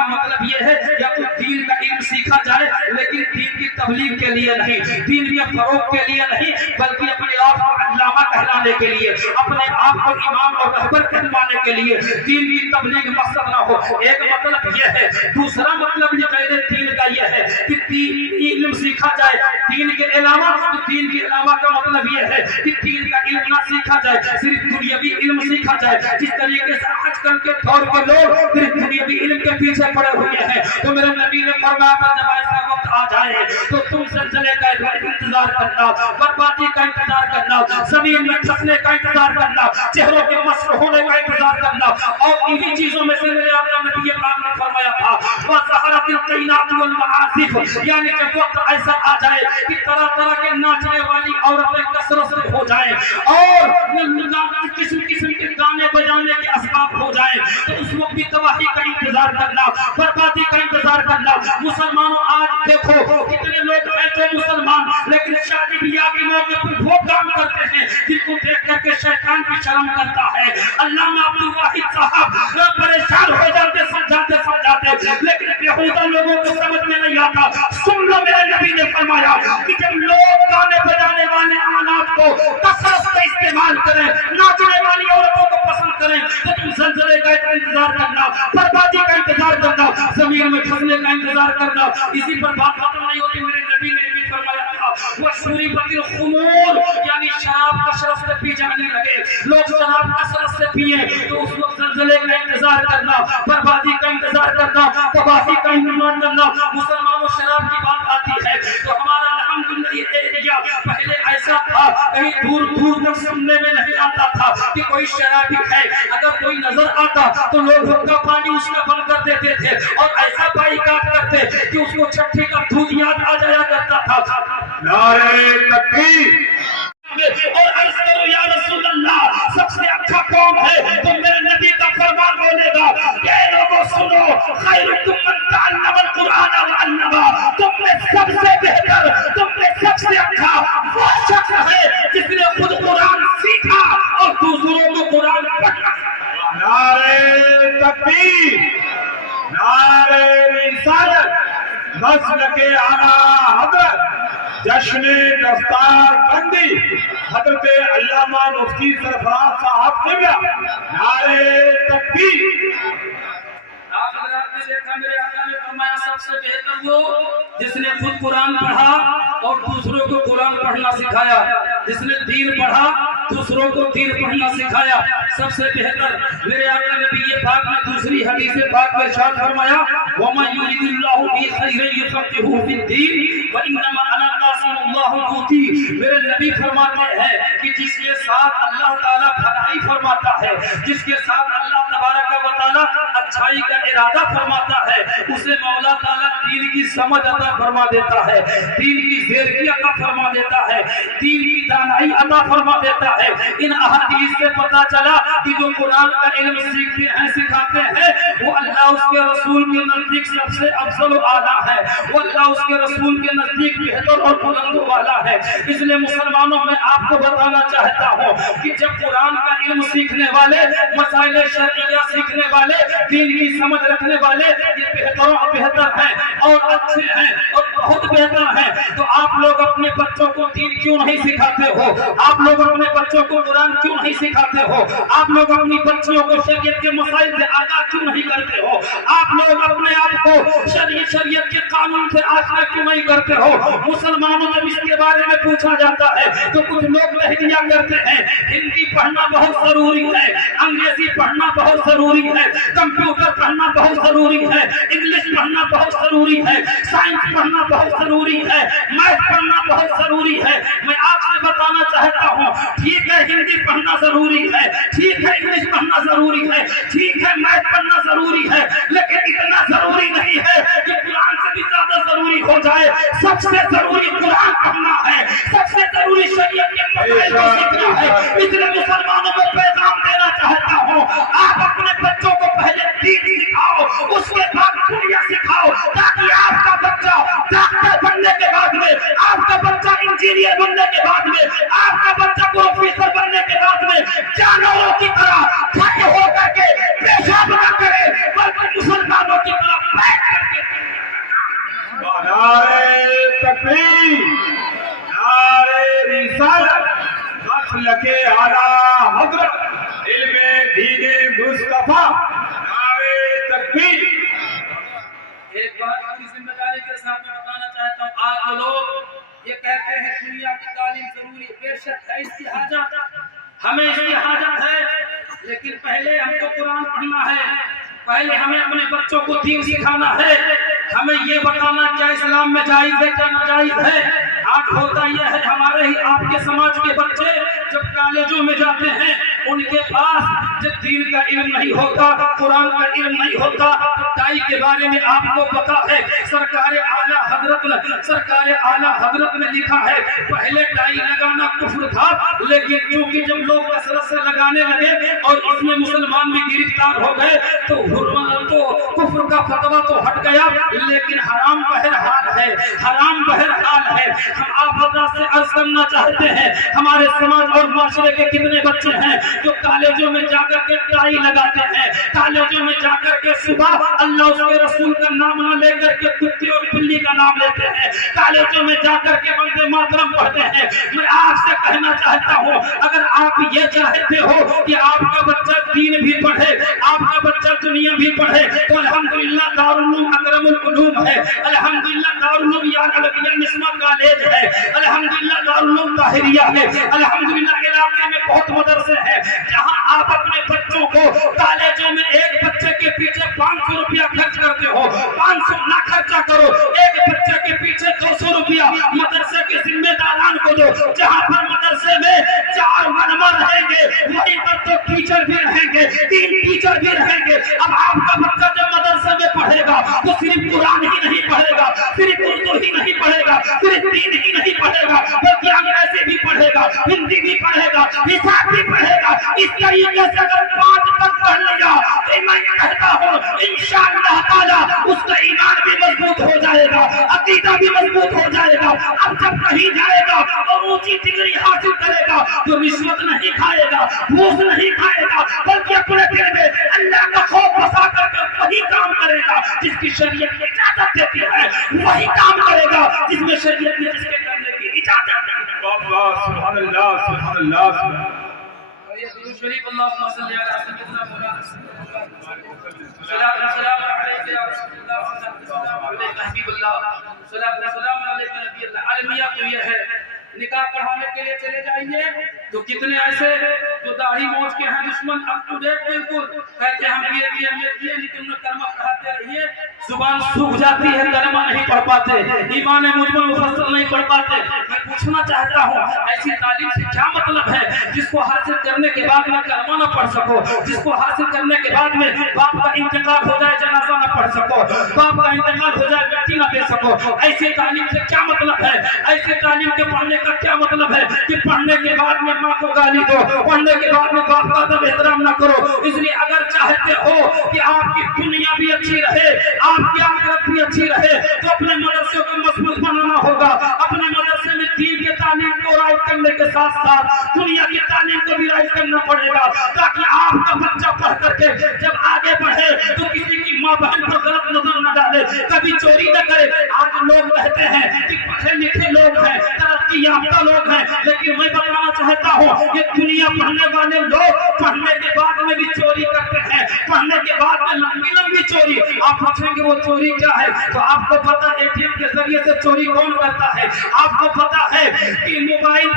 मतलब ये है या तो दीन का इल्म सीखा जाए, लेकिन दीन की तबलीग के लिए नहीं, दीन के फरोग के लिए नहीं, बल्कि अपने आप को अल्लामा कहलाने के लिए, अपने आप को इमाम और रहबर कहलाने के लिए दीन की तबलीग मकसद ना हो। एक मतलब ये है। दूसरा मतलब ये गैर दीन का ये है कि इल्म सीखा जाए दीन के अलावा, तो दीन के अलावा का मतलब ये है कि दीन का इल्म ना सीखा जाए, सिर्फ दुनियावी इल्म सीखा जाए। जिस तरीके से आजकल के दौर के लोग सिर्फ दुनियावी इल्म के पीछे पड़े हुए हैं, तो मेरे नबी ने फरमाया था जब ऐसा वक्त आ जाए तो तुम ज़लज़ले का इंतजार करना, बर्बादी का इंतजार करना, जमीन में खसने का इंतजार करना, चेहरों के मस्क होने का इंतजार करना। और इन्हीं चीजों में से मेरे आका नबी पाक ने फरमाया था वज़हरतिल क़ीनात वल मआसिफ, यानी जब वक्त ऐसा आ जाए कि तरह तरह के नाचने वाली औरतें कसरत से हो जाए और किस्म किस्म के गाने बजाने के असबाब हो जाए, तो उस वक्त भी तबाही का इंतजार करना, बर्बादी का इंतजार करना। मुसलमानों, आज देखो कितने लोग हैं तो मुसलमान, लेकिन शादी ब्याह के मौके पर वो काम करते हैं जिनको देख करके शैतान की शर्म करता है। अल्लामा अब्दुल वाहिद साहब परेशान हो जाते समझाते, लेकिन बेहुदा लोगों को समझ में नहीं आता। सुन लो, मेरे नबी ने फरमाया कि जब लोग गाने बजाने वाले आलात को कसरत से इस्तेमाल करें, नाचने वाली औरतों को पसंद करें, तो तुम ज़लज़ले का इंतजार करना, बर्बादी का इंतजार करना, जमीन में खसने का इंतजार करना। इसी पर बात खत्म नहीं होती। मेरे नबी ने भी फरमाया था वशुरी बतिल खुमूर, यानी शराब कसरत से पी जाने लगे, लोग शराब कसरत से पिए, तो उस वक्त ज़लज़ले का इंतजार करना, बर्बादी का इंतजार करना, तबाही का इंतजार करना। मुसलमानों, शराब की बात आती है तो हमारा अल्हम्दुलिल्लाह एरिया पहले ऐसा था, कहीं दूर दूर तक सुनने में नहीं आता था कि कोई शराबी है। अगर कोई नजर आता तो लोग हुक्का पानी उसका बंद कर देते थे और ऐसा बाइकाट करते कि उसको छठी का दूध याद आ जाया करता था। नारे तकबीर। और अर्ज़ करो या रसूल अल्लाह, सबसे अच्छा कौन है? तो मेरे नबी का फरमान बोलेगा, ये लोगों सुनो, खैरुकुम मन तअल्लमल कुरान व अल्लमा, तुम में सबसे बेहतर, तुम में सबसे अच्छा वो शख्स है जिसने खुद कुरान सीखा और दूसरों को कुरान पढ़ा। नारे तकबीर, नारे रिसालत, मसलके आला हज़रत जश्न दस्तार बंदी हज़रत अल्लामा मुफ्ती सरफराज साहब क़िबला। नारे तकबीर। आप हज़रात ने देखा, मेरे आका ने फरमाया सबसे बेहतर वो जिसने खुद कुरान पढ़ा और दूसरों को कुरान पढ़ना सिखाया, जिसने दीन पढ़ा दूसरों को दीन पढ़ना सिखाया, सबसे बेहतर। मेरे आका नबी ये पाक ने दूसरी हदीस पाक में इरशाद फरमाया वमा युरिदुल्लाहु बि खैरिन युफ़क़िहु फिद्दीन व इन्नमा अना कासिमुल्लाहु युती। मेरे नबी फरमाते हैं कि जिसके साथ अल्लाह ताला भलाई फरमाता है, जिसके साथ अल्लाह तबारक व तआला अच्छाई का इरादा फरमाता है, उसे मौला ताला दीन की समझ अता फरमा देता है, दीन की ज़ेरकी अता फरमा देता है, दीन की दानाई अता फरमा देता है। इन अहादीस से पता चला कि जो कुरान का इल्म सीखते हैं, सिखाते हैं, वो अल्लाह उसके रसूल के नजदीक सबसे अफजल और आला है, वो अल्लाह उसके रसूल के नजदीक बेहतर और बुलंद वाला है। इसलिए मुसलमानों में आपको बताना चाहता हूँ कि जब कुरान का इल्म सीखने वाले, मसाइल शरइया सीखने वाले, दीन की समझ रखने वाले ये बेहतर हैं और अच्छे हैं और बहुत बेहतर हैं, तो आप लोग अपने बच्चों को दीन क्यों नहीं सिखाते हो? आप लोग अपने बच्चों को कुरान क्यों नहीं सिखाते हो? आप लोग अपनी बच्चियों को शरीयत के मसाइल से आगाह क्यों नहीं करते हो? आप लोग अपने आप को शरीयत के कानून से आगाह क्यों नहीं करते हो? मुसलमानों जब इसके बारे में पूछा जाता है तो कुछ लोग लहरिया करते हैं, हिंदी पढ़ना बहुत जरूरी है, अंग्रेजी पढ़ना बहुत जरूरी है, कंप्यूटर पढ़ना बहुत जरूरी है, इंग्लिश पढ़ना बहुत जरूरी है, साइंस पढ़ना बहुत जरूरी है, मैथ पढ़ना बहुत जरूरी है। मैं आपसे बताना चाहता हूँ, ठीक है हिंदी पढ़ना जरूरी है, ठीक है इंग्लिश पढ़ना जरूरी है, ठीक है मैथ पढ़ना जरूरी है, लेकिन इतना जरूरी नहीं है कि कुरान से भी ज्यादा जरूरी हो जाए। सबसे जरूरी कुरान पढ़ना है, सबसे जरूरी शरीयत के मसाइल को सीखना है। इसलिए मुसलमानों को पैगाम देना चाहता हूँ, आप अपने बच्चों को पहले दीन सिखाओ, उसके बाद दुनिया सिखाओ, ताकि आपका बच्चा डॉक्टर बनने के बाद में, आपका बच्चा इंजीनियर बनने के बाद में, आपका बच्चा प्रोफेसर बनने के बाद में जानवरों की तरह खड़े होकर के पेशाब न करे, बल्कि मुसलमानों की तरह बैठ करके नारे तकबीर, नारे रिसालत, मसलके आला हज़रत, इल्मे दीने मुस्तफा, नारे तकबीर। एक बात की जिम्मेदारी के साथ मैं बताना चाहता हूँ, आज जो लोग ये कहते हैं दुनिया की तालीम जरूरी, बेशक है, इसकी हाजत हमें, इसकी हाजत है, लेकिन पहले हमको कुरान पढ़ना है, पहले हमें अपने बच्चों को दीन सिखाना है, हमें ये बताना क्या इस्लाम में जायज है क्या नाजायज है। आज होता यह है, हमारे ही आपके समाज के बच्चे जब कॉलेजों में जाते हैं, उनके पास जब दीन का इल्म नहीं होता, कुरान का इल्म नहीं होता, टाई के बारे में आपको पता है, सरकार आला हजरत ने लिखा है, पहले टाई लगाना कुफ्र था, लेकिन क्योंकि जब लोग कसरत से लगाने लगे और इसमें मुसलमान भी गिरफ्तार हो गए तो कुफ्र का फतवा तो हट गया, लेकिन हराम बहरहाल है, हराम बहरहाल है। हम आप हजरात से अर्ज करना चाहते हैं, हमारे समाज और माशरे के कितने बच्चे हैं जो कॉलेजों में जाकर के टाई लगाते हैं, कॉलेजों में जाकर के सुबह अल्लाह उसके रसूल का नाम न लेकर के कुत्ते और बिल्ली का नाम लेते हैं, कॉलेजों में जाकर के वंदे मातरम पढ़ते हैं। मैं आपसे कहना चाहता हूँ, अगर आप ये चाहते हो कि आपका बच्चा दीन भी पढ़े, आपका बच्चा दुनिया भी पढ़े, तो अल्हम्दुलिल्लाह दारुल उलूम अकरमुल उलूम है, अल्हम्दुलिल्लाह दारुल उलूम या अलविया निस्मा कॉलेज है, अल्हम्दुलिल्लाह दारुल उलूम ताहिरिया है, अल्हम्दुलिल्लाह इलाके में बहुत मदरसे हैं जहां आप अपने बच्चों को कॉलेजों में एक बच्चे के पीछे 500 रुपया खर्च करते हो, 500 ना खर्चा करो, एक बच्चे के पीछे 200 रुपया मदरसे के जिम्मेदारान को दो, जहां पर मदरसे में 4 मालमा रहेंगे, वहीं पर तो टीचर भी रहेंगे, 3 टीचर भी रहेंगे। अब आपका बच्चा जब मदरसे में पढ़ेगा तो सिर्फ कुरान ही नहीं पढ़ेगा, सिर्फ उर्दू ही नहीं पढ़ेगा, सिर्फ दीन ही नहीं पढ़ेगा, बल्कि अंग्रेजी भी पढ़ेगा, हिंदी भी पढ़ेगा, हिसाब भी पढ़ेगा। इस तरीके से अगर 5 तक पढ़ लिया तो मैं कहता हूँ इंशाअल्लाह ताला उसका ईमान भी मजबूत हो जाएगा, अकीदा भी मजबूत हो जाएगा। अब जब कहीं जाएगा और ऊंची डिग्री हासिल करेगा तो रिश्वत नहीं खाएगा, घूस नहीं खाएगा, बल्कि अपने दिल में अल्लाह का खौफ बसा करके वही काम करेगा जिसकी शरीयत की इजाजत देती है, वही काम करेगा जिसमें शरीयत ने जिसके करने की इजाजत दी है। सुभान अल्लाह, सुभान अल्लाह। शरीफ अल्लाहुम्मा सल्ली अला सय्यिदिना मुहम्मद सल्लल्लाहु अलैहि या रसूलल्लाह सल्लल्लाहु अलैहि हबीबल्लाह सल्लल्लाहु अलैहि नबील्लाह। अलमिया तो ये है, निकाह पढ़ाने के लिए चले जाइए तो कितने ऐसे जो दाढ़ी मोछ के हैं दुश्मन, अप टू डेट बिल्कुल कहते हम ये किए, लेकिन उन्हें कलमा पढ़ाते रहिए, जुबान सूख जाती है, कलमा नहीं पढ़ पाते, ईमान मुजमल मुफस्सल नहीं पढ़ पाते। मैं पूछना चाहता हूँ, ऐसी तालीम से क्या मतलब है जिसको हासिल करने के बाद में कलमा न पढ़ सको, जिसको हासिल करने के बाद में बाप का इंतकाल हो जाए जनाजा न पढ़ सको, बाप का इंतकाल हो जाए व्यक्ति न दे सको। ऐसी तालीम से क्या मतलब है? ऐसे तालीम के पढ़ने का क्या मतलब है कि पढ़ने के बाद में माँ को गाली दो, पढ़ने के बाद में बाप का अदब एहतराम न करो। इसलिए अगर चाहते हो कि आपकी दुनिया भी अच्छी रहे, आपकी आखिरत भी अच्छी रहे, तो अपने मदरसे को मजबूत बनाना होगा, अपने मदरसे में دین کی تعلیم کو رائج کرنے کے ساتھ ساتھ دنیا کی تعلیم کو بھی رائج کرنا پڑے گا، تاکہ آپ کا بچہ پڑھ کر کے جب آگے بڑھے تو کسی کی ماں بہن پر غلط نظر نہ ڈالے، کبھی چوری نہ کرے۔ آج لوگ کہتے ہیں کہ پڑھے لکھے لوگ ہیں، ترقی یافتہ لوگ ہیں، لیکن میں بتانا چاہتا ہوں کہ دنیا پڑھنے والے لوگ پڑھنے کے بعد میں بھی چوری کرتے ہیں، پڑھنے کے بعد میں لمبی لمبی چوری۔ آپ پوچھیں گے وہ چوری کیا ہے، تو آپ کو پتا اے ٹی ایم کے ذریعے سے چوری کون کرتا ہے؟ آپ کو پتا ہے کہ موبائل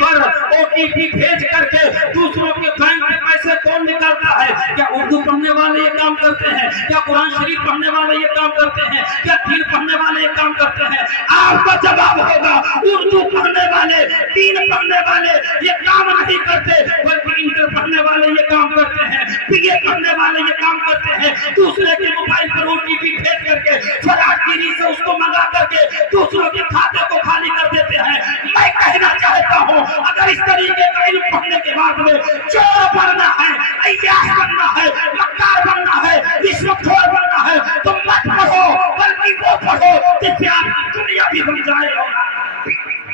پر او ٹی پی بھیج کر کے دوسروں کے بینک میں پیسے کون نکالتا ہے؟ کیا اردو پڑھنے والے یہ کام کرتے ہیں؟ کیا قرآن شریف پڑھنے والے یہ کام کرتے ہیں؟ کیا دین پڑھنے والے یہ کام کرتے ہیں؟ آپ کا جواب ہوگا اردو پڑھنے والے، دین پڑھنے والے یہ کام نہیں کرتے، بلکہ انٹر پڑھنے والے یہ کام کرتے ہیں، بی اے پڑھنے والے یہ کام کرتے ہیں، دوسرے کے موبائل پر او ٹی پی بھیج کر کے فراڈ گیری سے اس کو منگا کر کے دوسروں کے کھاتے کو خالی کر دیتے ہیں۔ میں کہنا چاہتا ہوں اگر اس طریقے کا علم پڑھنے کے بعد میں چور بننا ہے، عیاش بننا ہے، مکار بننا ہے، رشوت خور بننا ہے تو مت پڑھو، بلکہ وہ پڑھو جس سے آپ کی دنیا بھی بن جائے۔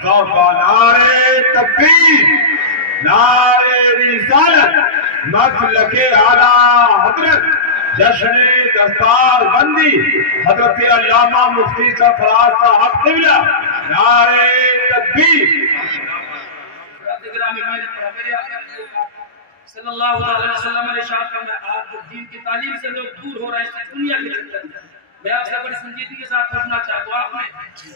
نعرے تکبیر، نعرے رسالت، مسلک اعلیٰ حضرت جشن دستار بندی حضرت علامہ مفتی سرفراز صاحب قبلہ، نعرے تکبیر۔ صلی اللہ علیہ وسلم نے ارشاد فرمایا آج جو دین کی تعلیم سے لوگ دور ہو رہے ہیں دنیا کے چکر میں، میں آپ سے بڑی سنجیدگی کے ساتھ پوچھنا چاہتا ہوں، آپ نے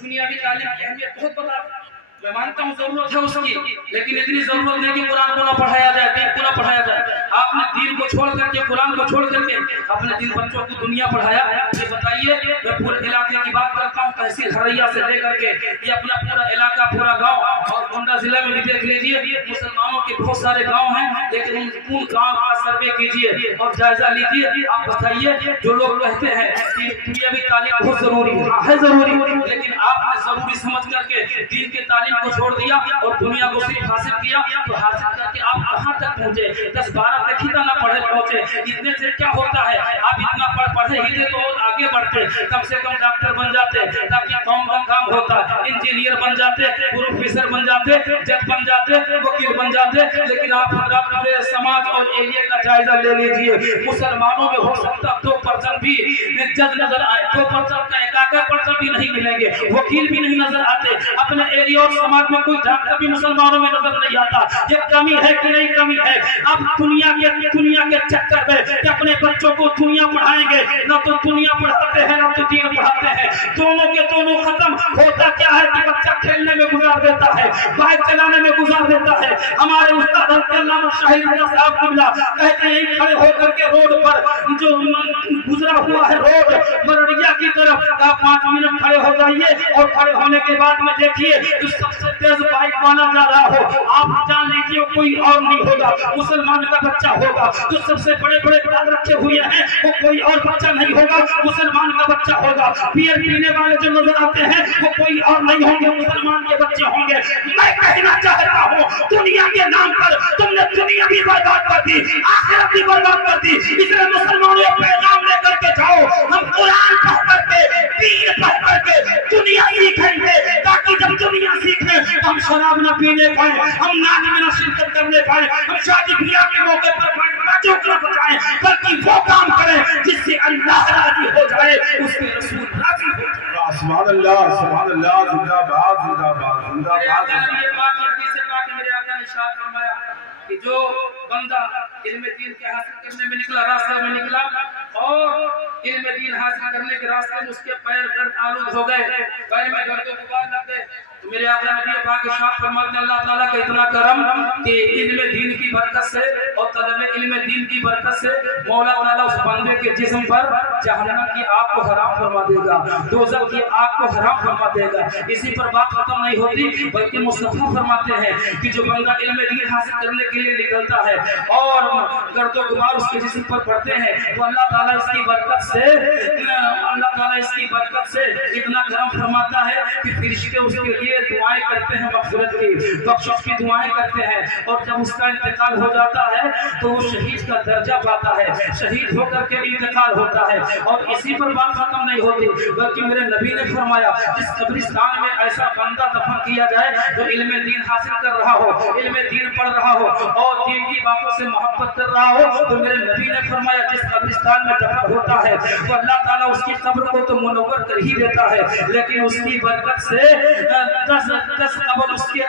دنیاوی تعلیم کی اہمیت بہت بتا، میں مانتا ہوں ضرورت ہے اس کی، لیکن اتنی ضرورت نہیں کہ قرآن کو نہ پڑھایا جائے، دین کو نہ پڑھایا جائے۔ آپ نے دین کو چھوڑ کر کے، قرآن کو چھوڑ کر کے اپنے دین بچوں کو دنیا پڑھایا۔ یہ بتائیے، میں پورے علاقے کی بات کرتا ہوں، تحصیل ہریا سے لے کر کے یہ اپنا پورا علاقہ، پورا گاؤں، اور گونڈہ ضلع میں بھی دیکھ لیجیے مسلمانوں کے بہت سارے گاؤں ہیں، لیکن ان گاؤں کا سروے کیجیے اور جائزہ لیجیے۔ آپ بتائیے جو لوگ کہتے ہیں کہ دنیاوی تعلیم بہت ضروری ہے ضروری، لیکن آپ نے ضروری سمجھ کر کے دین کے تعلیم کو چھوڑ دیا اور دنیا کو صرف حاصل کیا، تو حاصل کر کے آپ کہاں تک پہنچے؟ 10-12 تک نہ پڑھے پہنچے، اتنے سے کیا ہوتا ہے؟ آپ اتنا پڑھے ہی تو اور آگے بڑھتے، کم سے کم ڈاکٹر بن جاتے تاکہ قوم کا کام ہوتا، انجینئر بن جاتے، پروفیسر بن جاتے، جج بن جاتے، وکیل بن جاتے۔ لیکن آپ پورے سماج اور ایریا کا جائزہ لے لیجئے، مسلمانوں میں ہو سکتا 2% بھی جج نظر آئے، 2% کا 1% بھی نہیں ملیں گے، وکیل بھی نہیں نظر آتے، اپنے ایریا اور سماج میں کوئی ڈاکٹر بھی مسلمانوں میں نظر نہیں آتا۔ یہ کمی ہے کہ نہیں کمی ہے؟ اب دنیا کے چکر میں کہ اپنے بچوں کو دنیا پڑھائیں گے، نہ تو دنیا پڑھاتے ہیں نہ تو دین پڑھاتے ہیں، دونوں کے دونوں ختم۔ ہوتا کیا ہے کہ بچہ کھیلنے میں گزار دیتا ہے، بائک چلانے میں گزار دیتا ہے۔ ہمارے استاد علامہ شاہد رضا صاحب قبلہ کہتے ہیں کھڑے ہو کر کے روڈ پر جو گزرا ہوا ہے روڈ مرڑیا کی طرف، آپ 5 منٹ کھڑے ہو جائیے اور کھڑے ہونے کے بعد میں دیکھیے جو سب سے تیز بائک والا جا رہا ہو، آپ جان لیجیے کوئی اور نہیں ہوگا، مسلمان کا بچہ ہوگا۔ جو سب سے بڑے بڑے بال رکھے ہوئے ہیں وہ کوئی اور بچہ نہیں ہوگا، مسلمان کا بچہ ہوگا۔ بیئر پینے والے جو نظر آتے ہیں وہ کوئی اور نہیں ہوں گے، مسلمان کے بچے ہوں گے۔ میں کہنا چاہتا ہوں دنیا کے نام پر تم نے دنیا بھی برباد کر دی، آخرت بھی برباد کر دی، اس لیے مسلمانوں پیغام لے کر کے جاؤ، ہم قرآن پڑھ کر کے، دین پڑھ کر کے دنیا سیکھیں گے، تاکہ جب دنیا سیکھیں تو ہم شراب نہ پینے پائیں، ہم ناچ میں نہ شرکت کرنے پائیں، ہم شادی بیاہ کے موقع پر بچوں کو نہ بچائیں، بلکہ وہ کام کریں جس سے اللہ راضی ہو جائے، اس کے رسول راضی ہو جائے۔ سبحان اللہ، سبحان اللہ، زندہ باد، زندہ باد، زندہ باد۔ میرے آقا نے ارشاد فرمایا کہ جو بندہ علم دین کے حاصل کرنے میں نکلا، راستے میں نکلا اور علم دین حاصل کرنے کے راستے میں اس کے پیر گرد آلود ہو گئے، پیر میں گرد و غبار لگ گئے، تو میرے آقا نبی پاک ارشاد فرماتے ہیں اللہ تعالیٰ کا اتنا کرم کہ علم دین کی برکت سے اور طلب علم دین کی برکت سے مولا تعالیٰ اس بندے کے جسم پر جہنم کی آگ کو حرام فرما دے گا، دوزخ کی آگ کو حرام فرما دے گا۔ اسی پر بات ختم نہیں ہوتی، بلکہ مصطفیٰ فرماتے ہیں کہ جو بندہ علم دین حاصل کرنے کے لیے نکلتا ہے اور گرد و غبار اس کے جسم پر پڑتے ہیں تو اللہ تعالیٰ اس کی برکت سے اتنا کرم فرماتا ہے کہ فرشتے اس کے لیے دعائیں کرتے ہیں، مغفرت کی بخشش کی دعائیں کرتے ہیں، اور جب اس کا انتقال ہو جاتا ہے تو وہ شہید کا درجہ پاتا ہے، شہید ہو کر کے انتقال ہوتا ہے۔ اور اسی پر بات ختم نہیں ہوتی، بلکہ میرے نبی نے فرمایا جس قبرستان میں ایسا بندہ دفن کیا جائے جو علم دین حاصل کر رہا ہو، علم دین پڑھ رہا ہو اور دین کی باتوں سے محبت کر رہا ہو، تو میرے نبی نے فرمایا جس قبرستان میں دفن ہوتا ہے تو اللہ تعالیٰ اس کی قبر کو تو منور کر ہی دیتا ہے، لیکن اس کی برکت سے 10 قبر اس کے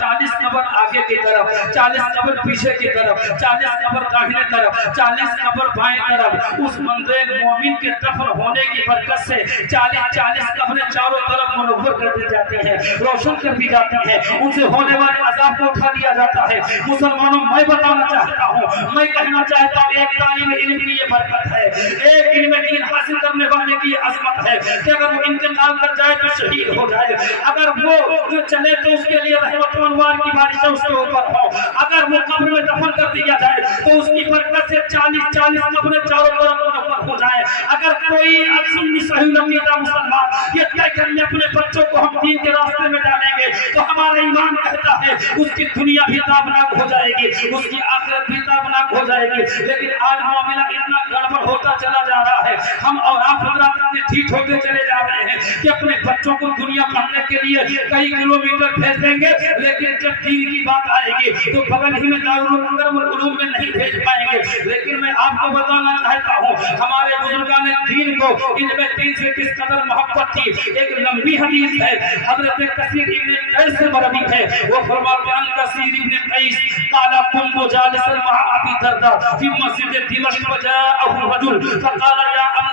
40 قبر آگے کی طرف، 40 قبر پیچھے کی طرف، 40 قبر داہنے طرف، 40 قبر بائیں طرف، اس بندے مومن کے دفن ہونے کی برکت سے 40 قبریں چاروں طرف منور کر دی جاتی ہیں، روشن کر دی جاتی ہیں، ان سے ہونے والے عذاب کو اٹھا دیا جاتا ہے۔ مسلمانوں میں بتانا چاہتا ہوں، میں کہنا چاہتا ہوں، ایک طالب علم کی یہ برکت ہے، ایک علم دین حاصل کرنے والے کی یہ عظمت ہے کہ اگر وہ انتقال کر جائے تو شہید ہو جائے، اگر وہ چلے تو اس کے لیے رحمت و انوار کی بارشیں اس کے اوپر ہو، اگر وہ قبر میں دفن کر دیا جائے تو اس کی برکت سے 40 قبریں چاروں طرف منور ہو جائے۔ اگر کوئی سنی صحیح عقیدہ مسلمان یہ طے کر لے اپنے بچوں کو ہم دین کے راستے میں ڈالیں گے تو ہمارا ایمان کہتا ہے اس کی دنیا بھی تابناک ہو جائے گی، اس کی آخرت بھی تابناک ہو جائے گی۔ لیکن آج معاملہ اتنا گڑبڑ ہوتا چلا جا رہا ہے، ہم اور آپ حضرات اتنے ٹھیک ہوتے چلے جا رہے ہیں کہ اپنے بچوں کو دنیا پڑھنے کے لیے کئی کلومیٹر بھیج دیں گے، لیکن جب دین کی بات آئے گی تو بغل ہی میں دارالعلوم میں نہیں بھیج پائیں گے۔ لیکن میں آپ کو بتانا چاہتا ہوں ہمارے بزرگان دین کو علم دین سے کس قدر محبت تھی۔ ایک لمبی حدیث ہے، حضرت کثیر ابن قیس سے مروی ہے، وہ فرماتے ہیں کثیر ابن قیس قال كنت جالسا مع ابي الدرداء في مسجد دمشق فجاءه رجل فقال يا ابا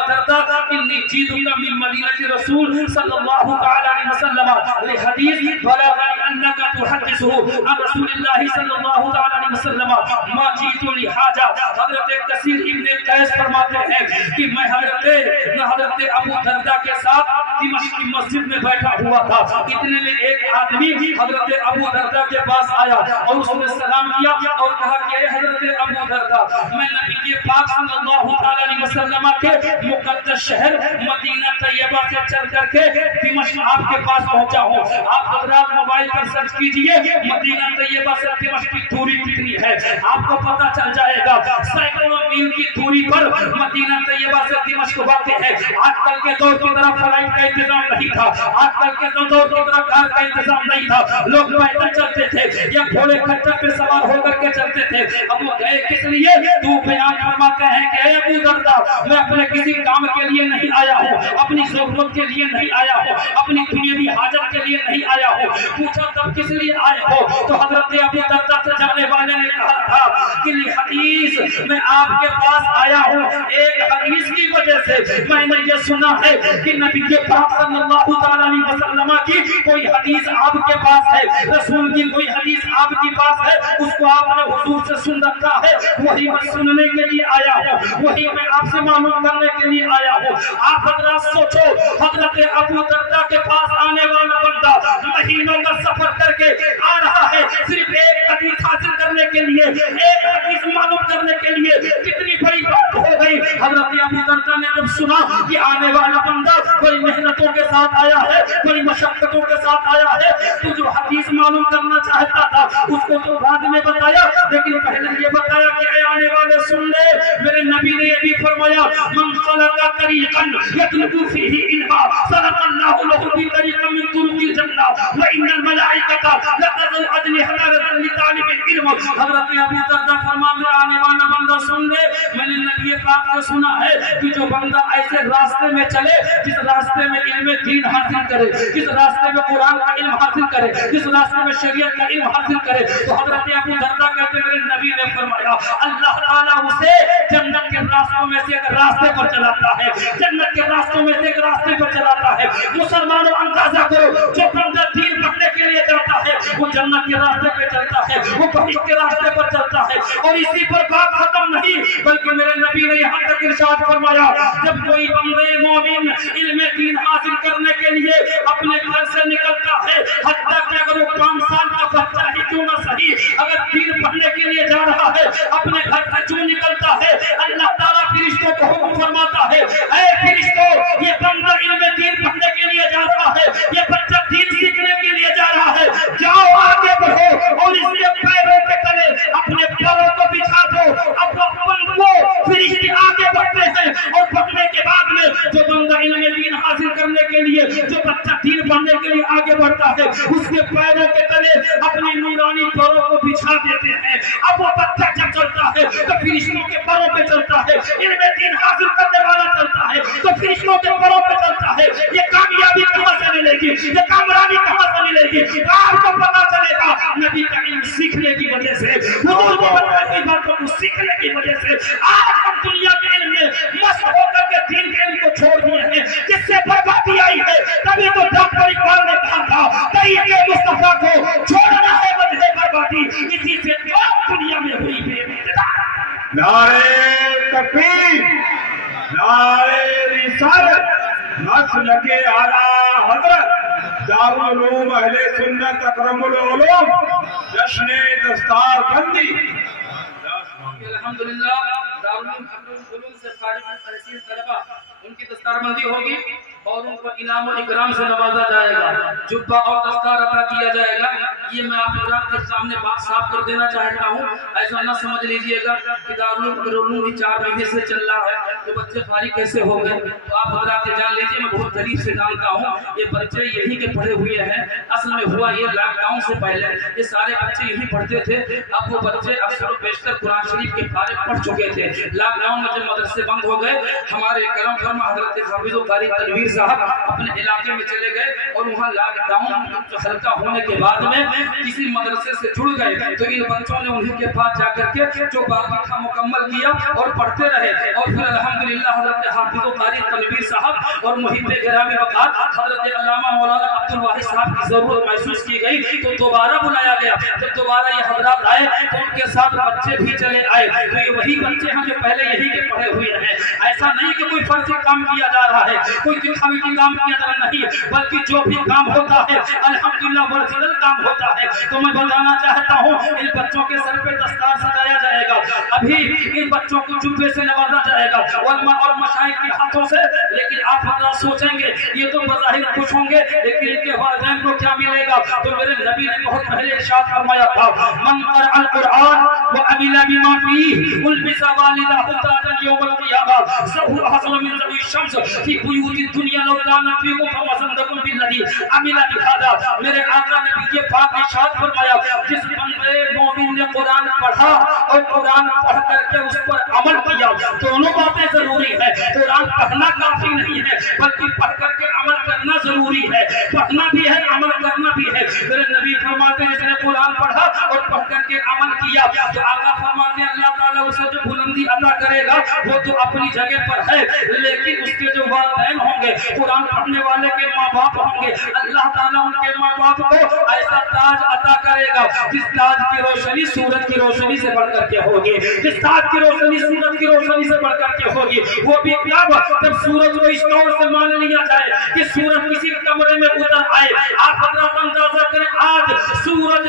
الدرداء اني جئتك من مدينه رسول صلى الله تعالى عليه وسلم لحديث بلغني انك تحدثه عن رسول الله صلى الله تعالى عليه وسلم ما جئت لحاجه۔ حضرت کثیر ابن قیس فرماتے ہیں کہ میں حضرت ابو الدرداء کے ساتھ دمشق کی مسجد میں بیٹھا ہوا تھا، اتنے میں ایک آدمی حضرت ابو الدرداء کے پاس آیا اور اس نے سلام کیا اور کہا کہ اے حضرت ابو الدرداء میں نبی پاک صلی اللہ علیہ وسلم کے مقدس شہر مدینہ طیبہ سے چل کر کے دمشق آپ کے پاس پہنچا ہوں۔ آپ حضرات موبائل پر سرچ کیجئے مدینہ طیبہ سے دمشق کی دوری کتنی ہے، آپ کو پتہ چل جائے گا، سینکڑوں میل کی دوری پر مدینہ طیبہ سے دمشق واقع ہے۔ آج کل کے دور کی طرح فلائٹ کا انتظام نہیں تھا، آج کل کے دور کی طرح کار کا انتظام نہیں تھا، لوگ پیدل چلتے تھے یا گھوڑے کھچر پہ سوار ہو کر کے چلتے تھے۔ اب وہ گئے کس لیے؟ تو بیان فرماتے ہیں کہ اے ابو الدرداء میں اپنے کسی کام کے لیے نہیں آیا ہوں، اپنی ضرورت کے لیے نہیں آیا ہوں، اپنی دنیاوی حاجت کے لیے نہیں آیا ہوں۔ پوچھا تب کس لیے آئے ہو؟ تو حضرت ابو الدرداء سے جانے والے نے کہا تھا کہ حدیث میں آپ کے پاس آیا ہوں، ایک حدیث کی وجہ سے میں نے یہ سنا ہے کہ نبی کے پاک صلی اللہ علیہ وسلم کی کوئی حدیث آپ کے پاس ہے، رسول کی کوئی حدیث آپ کے پاس ہے، اس کو آپ نے حضور سے سن رکھا ہے، وہی میں سننے کے لیے آیا ہوں، وہی میں آپ سے معلوم کرنے کے لیے آیا ہوں۔ آپ حضرات سوچو حضرت ابو الدرداء کے پاس آنے والا بندہ مہینوں کا سفر کر کے آ رہا ہے صرف ایک حدیث حاصل کرنے کے لیے، ایک حدیث معلوم کرنے کے لیے، کتنی بڑی بات ہو گئی۔ حضرت ابو الدرداء نے جب سنا کہ آنے والا بندہ بڑی محنتوں کے ساتھ آیا ہے، بڑی مشقتوں کے ساتھ آیا ہے، تو جو حدیث معلوم کرنا چاہتا تھا اس کو تو بعد میں بتایا، لیکن پہلے یہ بتایا کہ اے آنے والے سن لے، میرے نبی نے یہ بھی فرمایا من سلک طریقا یطلب فیہ علما سلک اللہ لہ فی طریق من طرق الجنہ وان الملائکۃ لتضع اجنحتها لطالب العلم۔ حضرت ابو الدرداء فرماتے ہیں آنے والا بندہ سن لے، میں نے نبی پاک سے سنا ہے کہ جو بندہ ایسے راستے میں چلے جس راستے میں علم دین حاصل کرے، جس راستے میں قرآن کا علم حاصل کرے، جس راستے میں شریعت کا علم حاصل کرے، تو حضرت ابو الدرداء کہتے ہیں میرے نبی نے فرمایا اللہ تعالیٰ اسے جنت کے راستوں میں سے ایک راستے پر چلاتا ہے، جنت کے راستوں میں سے ایک راستے پر چلاتا ہے۔ مسلمانوں اندازہ کرو جو بندہ دین پڑھنے کے لیے جاتا ہے وہ جنت کے راستے پہ چلتا ہے، وہ بہشت کے راستے پر چلتا ہے، اور اسی پر بات ختم نہیں بلکہ میرے نبی نے یہاں تک ارشاد فرمایا جب کوئی بندے مومن علم دین حاصل کرنے کے لیے اپنے گھر سے نکلتا ہے، حتیٰ کہ اگر وہ 5 سال کا بچہ ہی کیوں نہ صحیح اگر دین پڑھنے کے لیے جا رہا ہے، اپنے گھر سے جو نکلتا ہے اللہ تعالیٰ فرشتوں کو حکم فرماتا ہے اے فرشتوں یہ بندہ علم دین پڑھنے کے لیے جا رہا ہے، یہ بچہ دین سیکھنے کے لیے جا رہا ہے، جاؤ آگے بڑھو اور اس کے پیروں کے تلے اپنے پیروں کو بچھا دو۔ اب وہ فرشتے آگے بڑھتے ہیں اور بڑھنے کے بعد میں पड़ता है, उसके पैरों के तले अपनी नूरानी पैरों को बिछा देते हैं। अब वो बच्चा जब चलता है तो फरिश्तों के पैरों पे चलता है, इनमें दिन हासिल करने वाला चलता है तो फरिश्तों के पैरों पे चलता है। ये कामयाबी कहां से मिलेगी, ये कामयाबी कहां से मिलेगी? आपको पता चलेगा नबी का इल्म सीखने की वजह से, हुजूर के बताए हुए बातों को सीखने की वजह से। आज हम दुनिया के इल्म में मस्त होकर के दीन के इल्म को छोड़ दिए हैं, जिससे बर्बादी आई है। तभी तो डॉक्टर इकबाल ने कहा था तरीके मुस्तफा को छोड़ना है वजह बर्बादी, इसी से दुनिया में हुई बेइज्जती। नारे तकबीर, नारे रिसालत, मसलके आला हजरत दारुल उलूम अहले सुन्नत अकरमुल उलूम जश्न दस्तार बंदी। अल्हम्दुलिल्लाह दारुल उलूम से फारिग तहसील तलबा उनकी दस्तारबंदी होगी और उनको इनाम और इकराम से नवाजा जाएगा, जुब्बा और दस्तार अता किया जाएगा। ये मैं आप हज़रात के सामने बात साफ कर देना चाहता हूँ, ऐसा ना समझ लीजिएगा कि दारुल उलूम ही 4 महीने से चल रहा है तो बच्चे फारिग कैसे हो गए। तो आप हज़रात जान लीजिए, मैं बहुत करीब से जानता हूँ, ये बच्चे यही के पढ़े हुए हैं। असल में हुआ ये लॉकडाउन से पहले ये सारे बच्चे यही पढ़ते थे। अब वो बच्चे अक्सर बेशतर कुरान शरीफ के फारिग पढ़ चुके थे। लॉकडाउन में जब मदरसे बंद हो गए, हमारे करम फरमा हज़रत हाफिज़ कारी तनवीर साहब अपने इलाके में चले गए और वहाँ लॉकडाउन हल्का होने के बाद में किसी मदरसे से जुड़ गए तो इन बच्चों ने उन्हीं के पास जाकर के जो बाकी था मुकम्मल किया और पढ़ते रहे। और फिर अल्हम्दुलिल्लाह हज़रत हाफिज़ कारी तनवीर साहब और मुहिब्बे गिरामी वक़ात हज़रत अल्लामा मौलाना अब्दुल वाहिद साहब की ज़रूरत महसूस की गई तो दोबारा बुलाया गया। जब दोबारा ये हज़रात आए तो उनके साथ बच्चे भी चले आए। तो ये वही बच्चे हैं जो पहले यही के पढ़े हुए हैं। ऐसा नहीं कि कोई फर्जी काम किया जा रहा है, कोई दिखावे की काम किया जा रहा नहीं, बल्कि जो भी काम होता है अल्हम्दुलिल्लाह वर्जिनल काम होता है। तो मैं बताना चाहता हूँ इन बच्चों के सर पे दस्तार सजाया जाएगा, अभी इन बच्चों को जुब्बे से नवाजा जाएगा उलमा और मशाइख के हाथों से। लेकिन आप हज़रात सोचेंगे ये तो बज़ाहिर खुश होंगे, लेकिन इनके वालिदैन को क्या मिलेगा? तो मेरे नबी ने बहुत पहले इरशाद फरमाया था, मन क़रअल कुरआन व अमिला बिमा फीह उल्बिसा वालिदाहु ताजन यौमल क़ियामह सहु अहसन मिन ज़वी शम्स फी बुयूति दुनिया लौ काना फीकुम फमसंदकुम बिल्लज़ी अमिला बिहादा। मेरे आका ने ये पाक इरशाद फरमाया, जिस बंदे मोमिन ने कुरान पढ़ा और कुरान पढ़ करके उस पर अमल किया, दोनों बातें जरूरी है। कुरान पढ़ना काफी नहीं है, बल्कि पढ़ करके अमल करना जरूरी है। पढ़ना भी है, अमल करना भी है। मेरे नबी फरमाते हैं जिसने कुरान पढ़ा और पढ़ करके अमल किया तो आका फरमाते हैं अल्लाह ताला उसे जो बुलंदी अता करेगा वो तो अपनी जगह पर है, लेकिन उसके जो वालिदैन होंगे, कुरान पढ़ने वाले के माँ बाप होंगे, अल्लाह ताला उनके माँ बाप को ऐसा ताज अता करेगा जिस ताज की रोशनी सूरज की रोशनी से बढ़ करके होगी, जिस ताज की रोशनी सूरज की रोशनी से बढ़ करके होगी। वो भी कब? जब सूरज को इस तौर से मान लिया जाए कि सूरज किसी कमरे में उतर आए। आप हज़रात अंदाजा करें, आज सूरज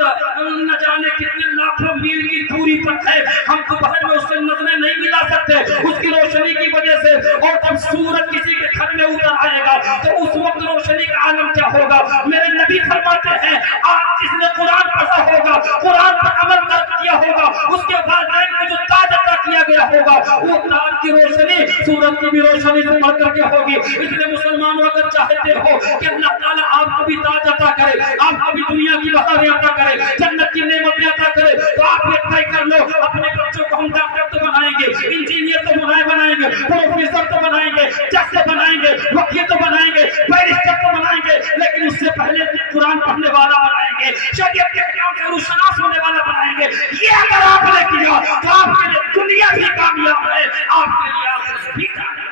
न जाने कितने लाखों मील की दूरी पर है, हम दोपहर में उससे नजरें नहीं मिला सकते उसकी रोशनी की वजह से। और जब सूरज किसी के घर में उतर आएगा तो उस वक्त रोशनी का आलम क्या होगा? मेरे नबी फरमाते हैं आज जिसने कुरान पढ़ा होगा, कुरान पर अमल कर किया होगा, उसके वालिदैन को जो ताज अता किया गया होगा वो ताज की रोशनी सूरज की भी रोशनी से बढ़ करके होगी। इसलिए मुसलमानों अगर चाहते हो कि अल्लाह ताला आपको भी ताज अता करे, आपको भी दुनिया की बहारें अता करे, जन्नत की नेमतें अता करे, तो आप ये तय कर लो अपने बच्चों को हम डॉक्टर तो बनाएंगे, इंजीनियर तो बनाएंगे, प्रोफेसर तो बनाएंगे, जज तो बनाएंगे, वकील तो बनाएंगे, बैरिस्टर तो बनाएंगे, लेकिन उससे पहले कुरान पढ़ने वाला बनाएंगे, शरीयत के अहकाम से रुशनास होने वाला बनाएंगे। ये अगर आपने किया तो आपके लिए दुनिया भी कामयाब है, आपके लिए आखिरत भी कामयाब।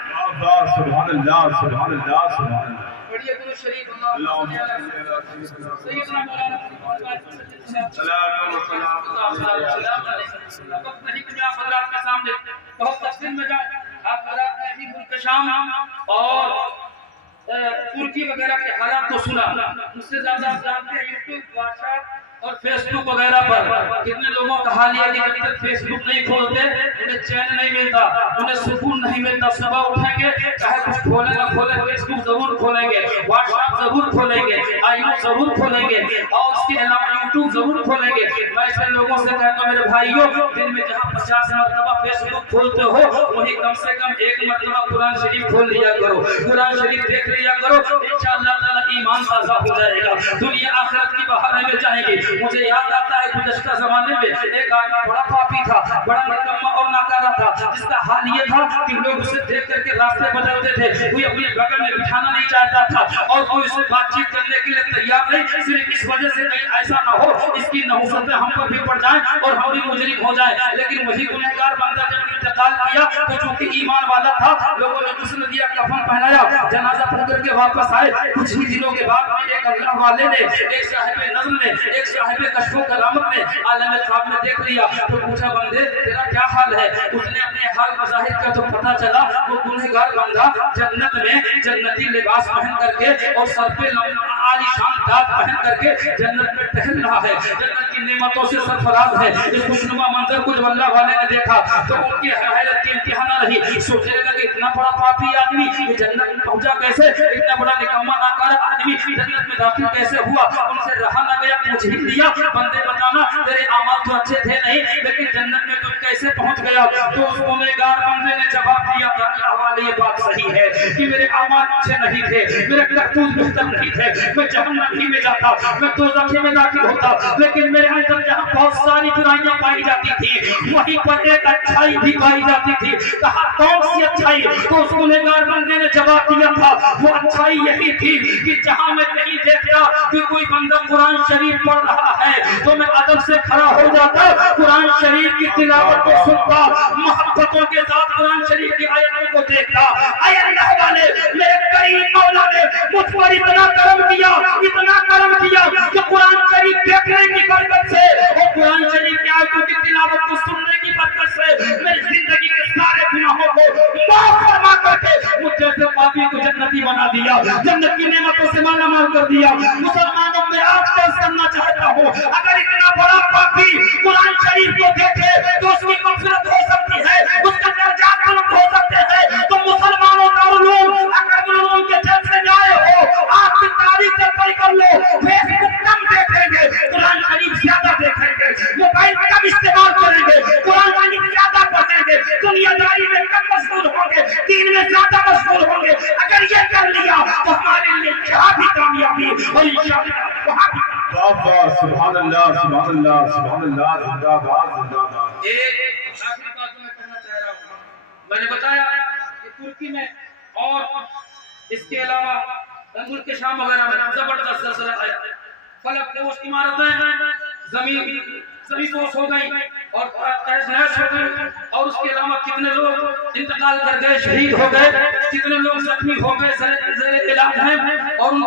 सुभान अल्लाह, सुभान अल्लाह, सुभान अल्लाह। पढ़िए दुरूद शरीफ अल्लाहुम्मा सय्यदना मौलाना वक्त नहीं कि आप हज़रात के सामने बहुत तफसील में जाए। आप हज़रात ने अभी मुल्क शाम और तुर्की वगैरह के हालात को सुना, उससे ज्यादा आप जानते हैं यूट्यूब, व्हाट्सएप اور فیس بک وغیرہ پر کتنے لوگوں کا حال یہ کہ جب تک فیس بک نہیں کھولتے انہیں چین نہیں ملتا، انہیں سکون نہیں ملتا. صبح اٹھیں گے چاہے کچھ کھولیں نہ کھولیں فیس بک ضرور کھولیں گے، واٹس ایپ ضرور کھولیں گے، آئیو ضرور کھولیں گے، اور اس کے علاوہ یوٹیوب ضرور کھولیں گے. میں ایسے لوگوں سے کہتا ہوں میرے بھائیوں، دن میں جہاں 50 مرتبہ فیس بک کھولتے ہو وہیں کم سے کم ایک مرتبہ قرآن شریف کھول لیا کرو، قرآن شریف دیکھ لیا کرو. انشاءاللہ تعالی ایمان تازہ ہو جائے گا، دنیا آخرت کی بہاریں میں جائیں گی. مجھے یاد آتا ہے گزشتہ زمانے میں ایک آدمی بڑا پاپی تھا، بڑا نکما اور ناکارہ تھا، جس کا حال یہ تھا کہ لوگ اسے دیکھ کر کے راستے بدلتے تھے. کوئی اپنے بغل میں بٹھانا نہیں چاہتا تھا اور کوئی اس سے بات چیت کرنے کے لیے تیار نہیں، صرف اس وجہ سے کہیں ایسا نہ ہو اس کی نحوستیں ہم پر بھی پڑ جائیں اور ہم بھی مجرم ہو جائیں. لیکن وہی گنہگار بندہ جب انتقال کیا تو چونکہ ایمان والا تھا، لوگوں نے غسل دیا، کفن پہنایا، جنازہ پڑھ کر کے واپس آئے. کچھ ہی دنوں کے بعد میں ایک اللہ والے نے، ایک صاحب نظر نے، ایک صاحب کشف و کرامت نے عالم خواب میں دیکھ لیا تو پوچھا بندے تیرا کیا حال ہے؟ اس نے اپنے حال مظاہر کا تو پتہ چلا وہ گنہگار بندہ جنت میں جنتی لباس پہن کر کے اور سر پہ عالی شان تاج پہن کر کے جنت میں ٹہل رہا ہے، جنت کی نعمتوں سے سرفراز ہے. اس خوشنما منظر کو جب اللہ والے نے دیکھا تو ان کی حیرت کی انتہا نہ رہی. سوچنے لگے اتنا بڑا پاپی آدمی یہ جنت میں پہنچا کیسے؟ اتنا بڑا نکما ناکارہ آدمی جنت میں داخل کیسے ہوا؟ ان سے رہا نہ گیا، پوچھ ہی لیا بندے بتانا تیرے اعمال تو اچھے تھے نہیں لیکن جنت میں تم کیسے پہنچ گیا؟ تو اس گنہگار بندے نے جواب دیا کہ اللہ والے یہ بات صحیح ہے کہ میرے اعمال اچھے نہیں تھے، میرے کرتوت بہتر نہیں تھے، میں جہنم ہی میں جاتا، میں دوزخ میں داخل ہوتا، لیکن میرے اندر جہاں بہت ساری برائیاں پائی جاتی تھی وہیں پر ایک اچھائی بھی پائی جاتی تھی. کہا کون سی اچھائی؟ تو اس گنہگار بندے نے جواب دیا تھا وہ اچھائی یہی تھی کہ جہاں میں کہیں دیکھتا کہ کوئی بندہ قرآن شریف پڑھ رہا ہے تو میں ادب سے کھڑا ہو جاتا، قرآن شریف کی تلاوت کو سنتا، محبتوں کے ساتھ قرآن شریف کی آیتوں کو دیکھتا. اے اللہ والے میرے کریم مولا نے مجھ پر اتنا کرم کیا کہ قرآن شریف دیکھنے کی برکت سے اور قرآن شریف کی آیتوں کی تلاوت کو سننے کی برکت سے میری زندگی کے سارے گناہوں کو معاف فرما کر کے مجھ جیسے پاپی کو جنتی بنا دیا، جنت کی نعمتوں سے مالا مال کر دیا. مسلمانوں میں آپ سے کرنا چاہتا ہوں اگر اتنا بڑا پاپی قرآن شریف کو دیکھے تو اس کی مغفرت ہو سکتی ہے، اس کا درجات بلند ہو سکتے ہیں. تو مسلمانوں کا علوم اگر علوم کے جلسے جائے ہو آپ کی تاریخ سے پڑھ کر لو، فیس بک کم دیکھیں گے، قرآن شریف زیادہ دیکھیں گے، موبائل کم استعمال کریں گے، قرآن شریف زیادہ پڑھیں گے، دنیا داری میں کم مشغول ہوں گے، دین میں زیادہ مشغول ہوں گے. اگر یہ کر لیا تو ہمارے لیے کیا بھی کامیابی اور انشاءاللہ وہاں بھی. سبحان اللہ سبحان اللہ سبحان اللہ، زندہ باد زندہ باد. ایک آخری بات میں کہنا چاہ رہا ہوں، میں نے بتایا کہ ترکی میں اور اس کے علاوہ ملک شام وغیرہ میں زبردست زلزلہ آیا، فلک پوش عمارتیں زمین پوش ہو گئی اور تہس نہس ہو گئی، اور اس کے علاوہ کتنے لوگ انتقال کر گئے، شہید ہو گئے، کتنے لوگ زخمی ہو گئے، زیر علاج ہیں، اور ان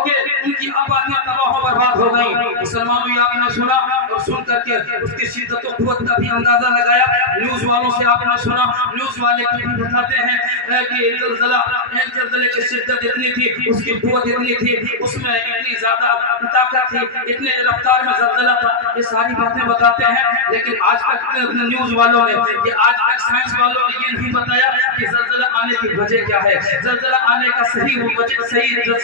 کی آبادیاں تباہ و برباد ہو گئی. مسلمانوں یہ آپ نے سنا اور سن کر کے اس کی شدت و قوت کا بھی اندازہ لگایا. نیوز والوں سے آپ نے سنا، نیوز والے بھی بتاتے ہیں کہ زلزلے کی شدت اتنی تھی، اس کی قوت اتنی تھی، اس میں اتنی زیادہ طاقت تھی، اتنے رفتار میں زلزلہ تھا. یہ ساری باتیں بتاتے ہیں لیکن آج تک نیوز والوں نے، کہ آج تک سائنس والوں نے یہ نہیں بتایا کہ زلزلہ آنے کی وجہ کیا ہے، زلزلہ آنے کا صحیح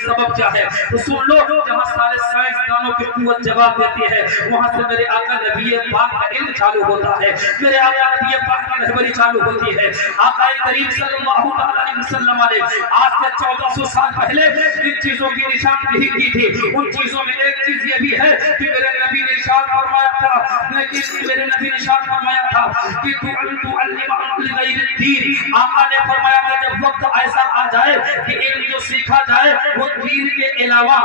سبب کیا ہے. تو سن لو، جہاں سارے سائنس دانوں کی قوت جواب دیتی ہے وہاں سے میرے آقا نبی پاک کا علم چالو ہوتا ہے، میرے آقا نبی پاک کی رہبری چالو ہوتی ہے. آقا کریم صلی اللہ علیہ وسلم نے آج سے 1400 سال پہلے جن چیزوں کی نشاندہی کی تھی ان چیزوں میں ایک چیز یہ بھی ہے کہ میرے نبی نے ارشاد فرمایا تھا کہ آقا نے فرمایا کہ جب وقت ایسا آ جائے کہ علم جو سیکھا جائے وہ دین کے علاوہ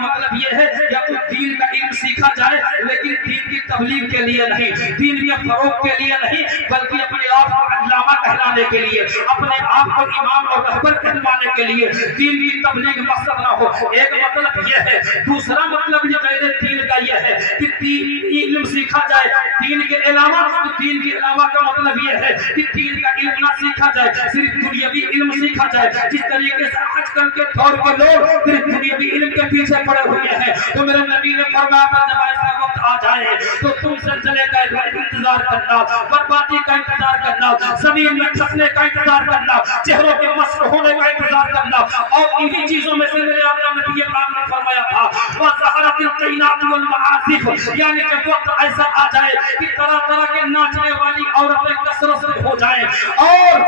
مطلب یہ ہے یا تو دین کا علم سیکھا جائے لیکن دین کی تبلیغ کے لیے نہیں، دین کے فروغ کے لیے نہیں، بلکہ اپنے آپ کو علامہ کہلانے کے لیے، اپنے آپ کو امام اور رہبر کہلوانے کے لیے دین کی تبلیغ مقصد نہ ہو. ایک مطلب یہ ہے. دوسرا مطلب یہ غیر دین کا یہ ہے کہ علم سیکھا جائے دین کے علاوہ. تو دین کے علاوہ کا مطلب یہ ہے کہ دین کا علم نہ سیکھا جائے، صرف دنیاوی علم سیکھا جائے. جس طریقے سے آج کل کے دور کے لوگ صرف دنیاوی علم کے پیچھے پڑے ہوئے ہیں. تو میرے نبی نے فرمایا تھا جب ایسا آ جائے تو تم زلزلے کا انتظار کرنا، بربادی کا انتظار کرنا، زمین میں کھسنے کا انتظار کرنا، چہروں کے مسخ ہونے کا انتظار کرنا۔ اور انہی چیزوں میں سے میرے آقا نبی پاک نے فرمایا تھا وَظَهَرَتِ الْقَيْنَاتُ وَالْمَعَازِفُ، یعنی کہ وقت ایسا آ جائے کہ طرح طرح کے ناچنے والی عورتیں کثرت سے ہو جائیں اور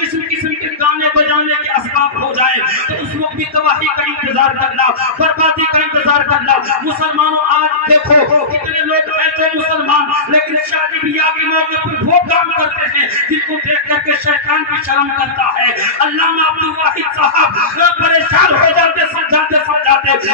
قسم قسم کے گانے بجانے کے اسباب ہو جائیں، تو اس وقت بھی تباہی کا انتظار کرنا، بربادی کا انتظار کرنا۔ مسلمانوں آج دیکھو کتنے لوگ ہیں جو مسلمان لیکن شادی بیاہ کے موقع پر وہ کام کرتے ہیں جن کو دیکھ کر کے شیطان بھی شرم کرتا ہے۔ علامہ عبد الواحد صاحب پریشان ہو جاتے سمجھاتے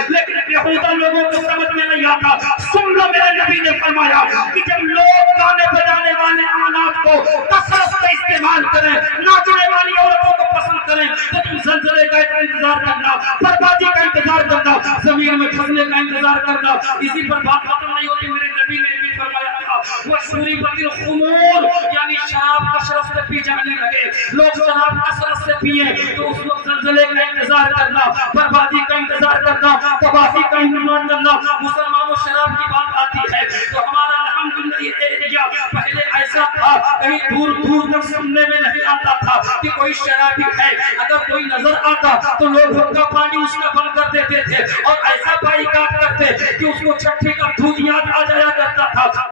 لیکن بیہودہ لوگوں کو سمجھ میں نہیں آتا۔ سن لو میرے نبی نے فرمایا کہ جب لوگ گانے بجانے والے آلات کو کثرت سے استعمال کریں، ناچنے والی عورتوں کو پسند کریں، تو تم زلزلے کا انتظار کرنا، بربادی کا انتظار کرنا، زمین میں کھسنے کا انتظار کرنا۔ اسی پر بات ختم نہیں ہوتی، میرے نبی نے بھی فرمایا تھا وَشُرِبَتِ الْخُمُورُ، یعنی شراب کثرت سے پی جانے لگے، لوگ شراب کثرت سے پیئے تو اس وقت زلزلے کا انتظار کرنا، بربادی کا انتظار کرنا، تباہی کا انتظار کرنا۔ مسلمانوں شراب کی بات آتی ہے تو ہمارا الحمدللہ یہ ایریا پہلے ایسا تھا کہیں دور دور تک سننے میں نہیں آتا تھا کہ کوئی شرابی ہے، اگر کوئی نظر آتا تو لوگ ان کا پانی اس کا بند کر دیتے تھے اور ایسا بائیکاٹ کرتے کہ اس کو چھٹی کا دودھ یاد آ جایا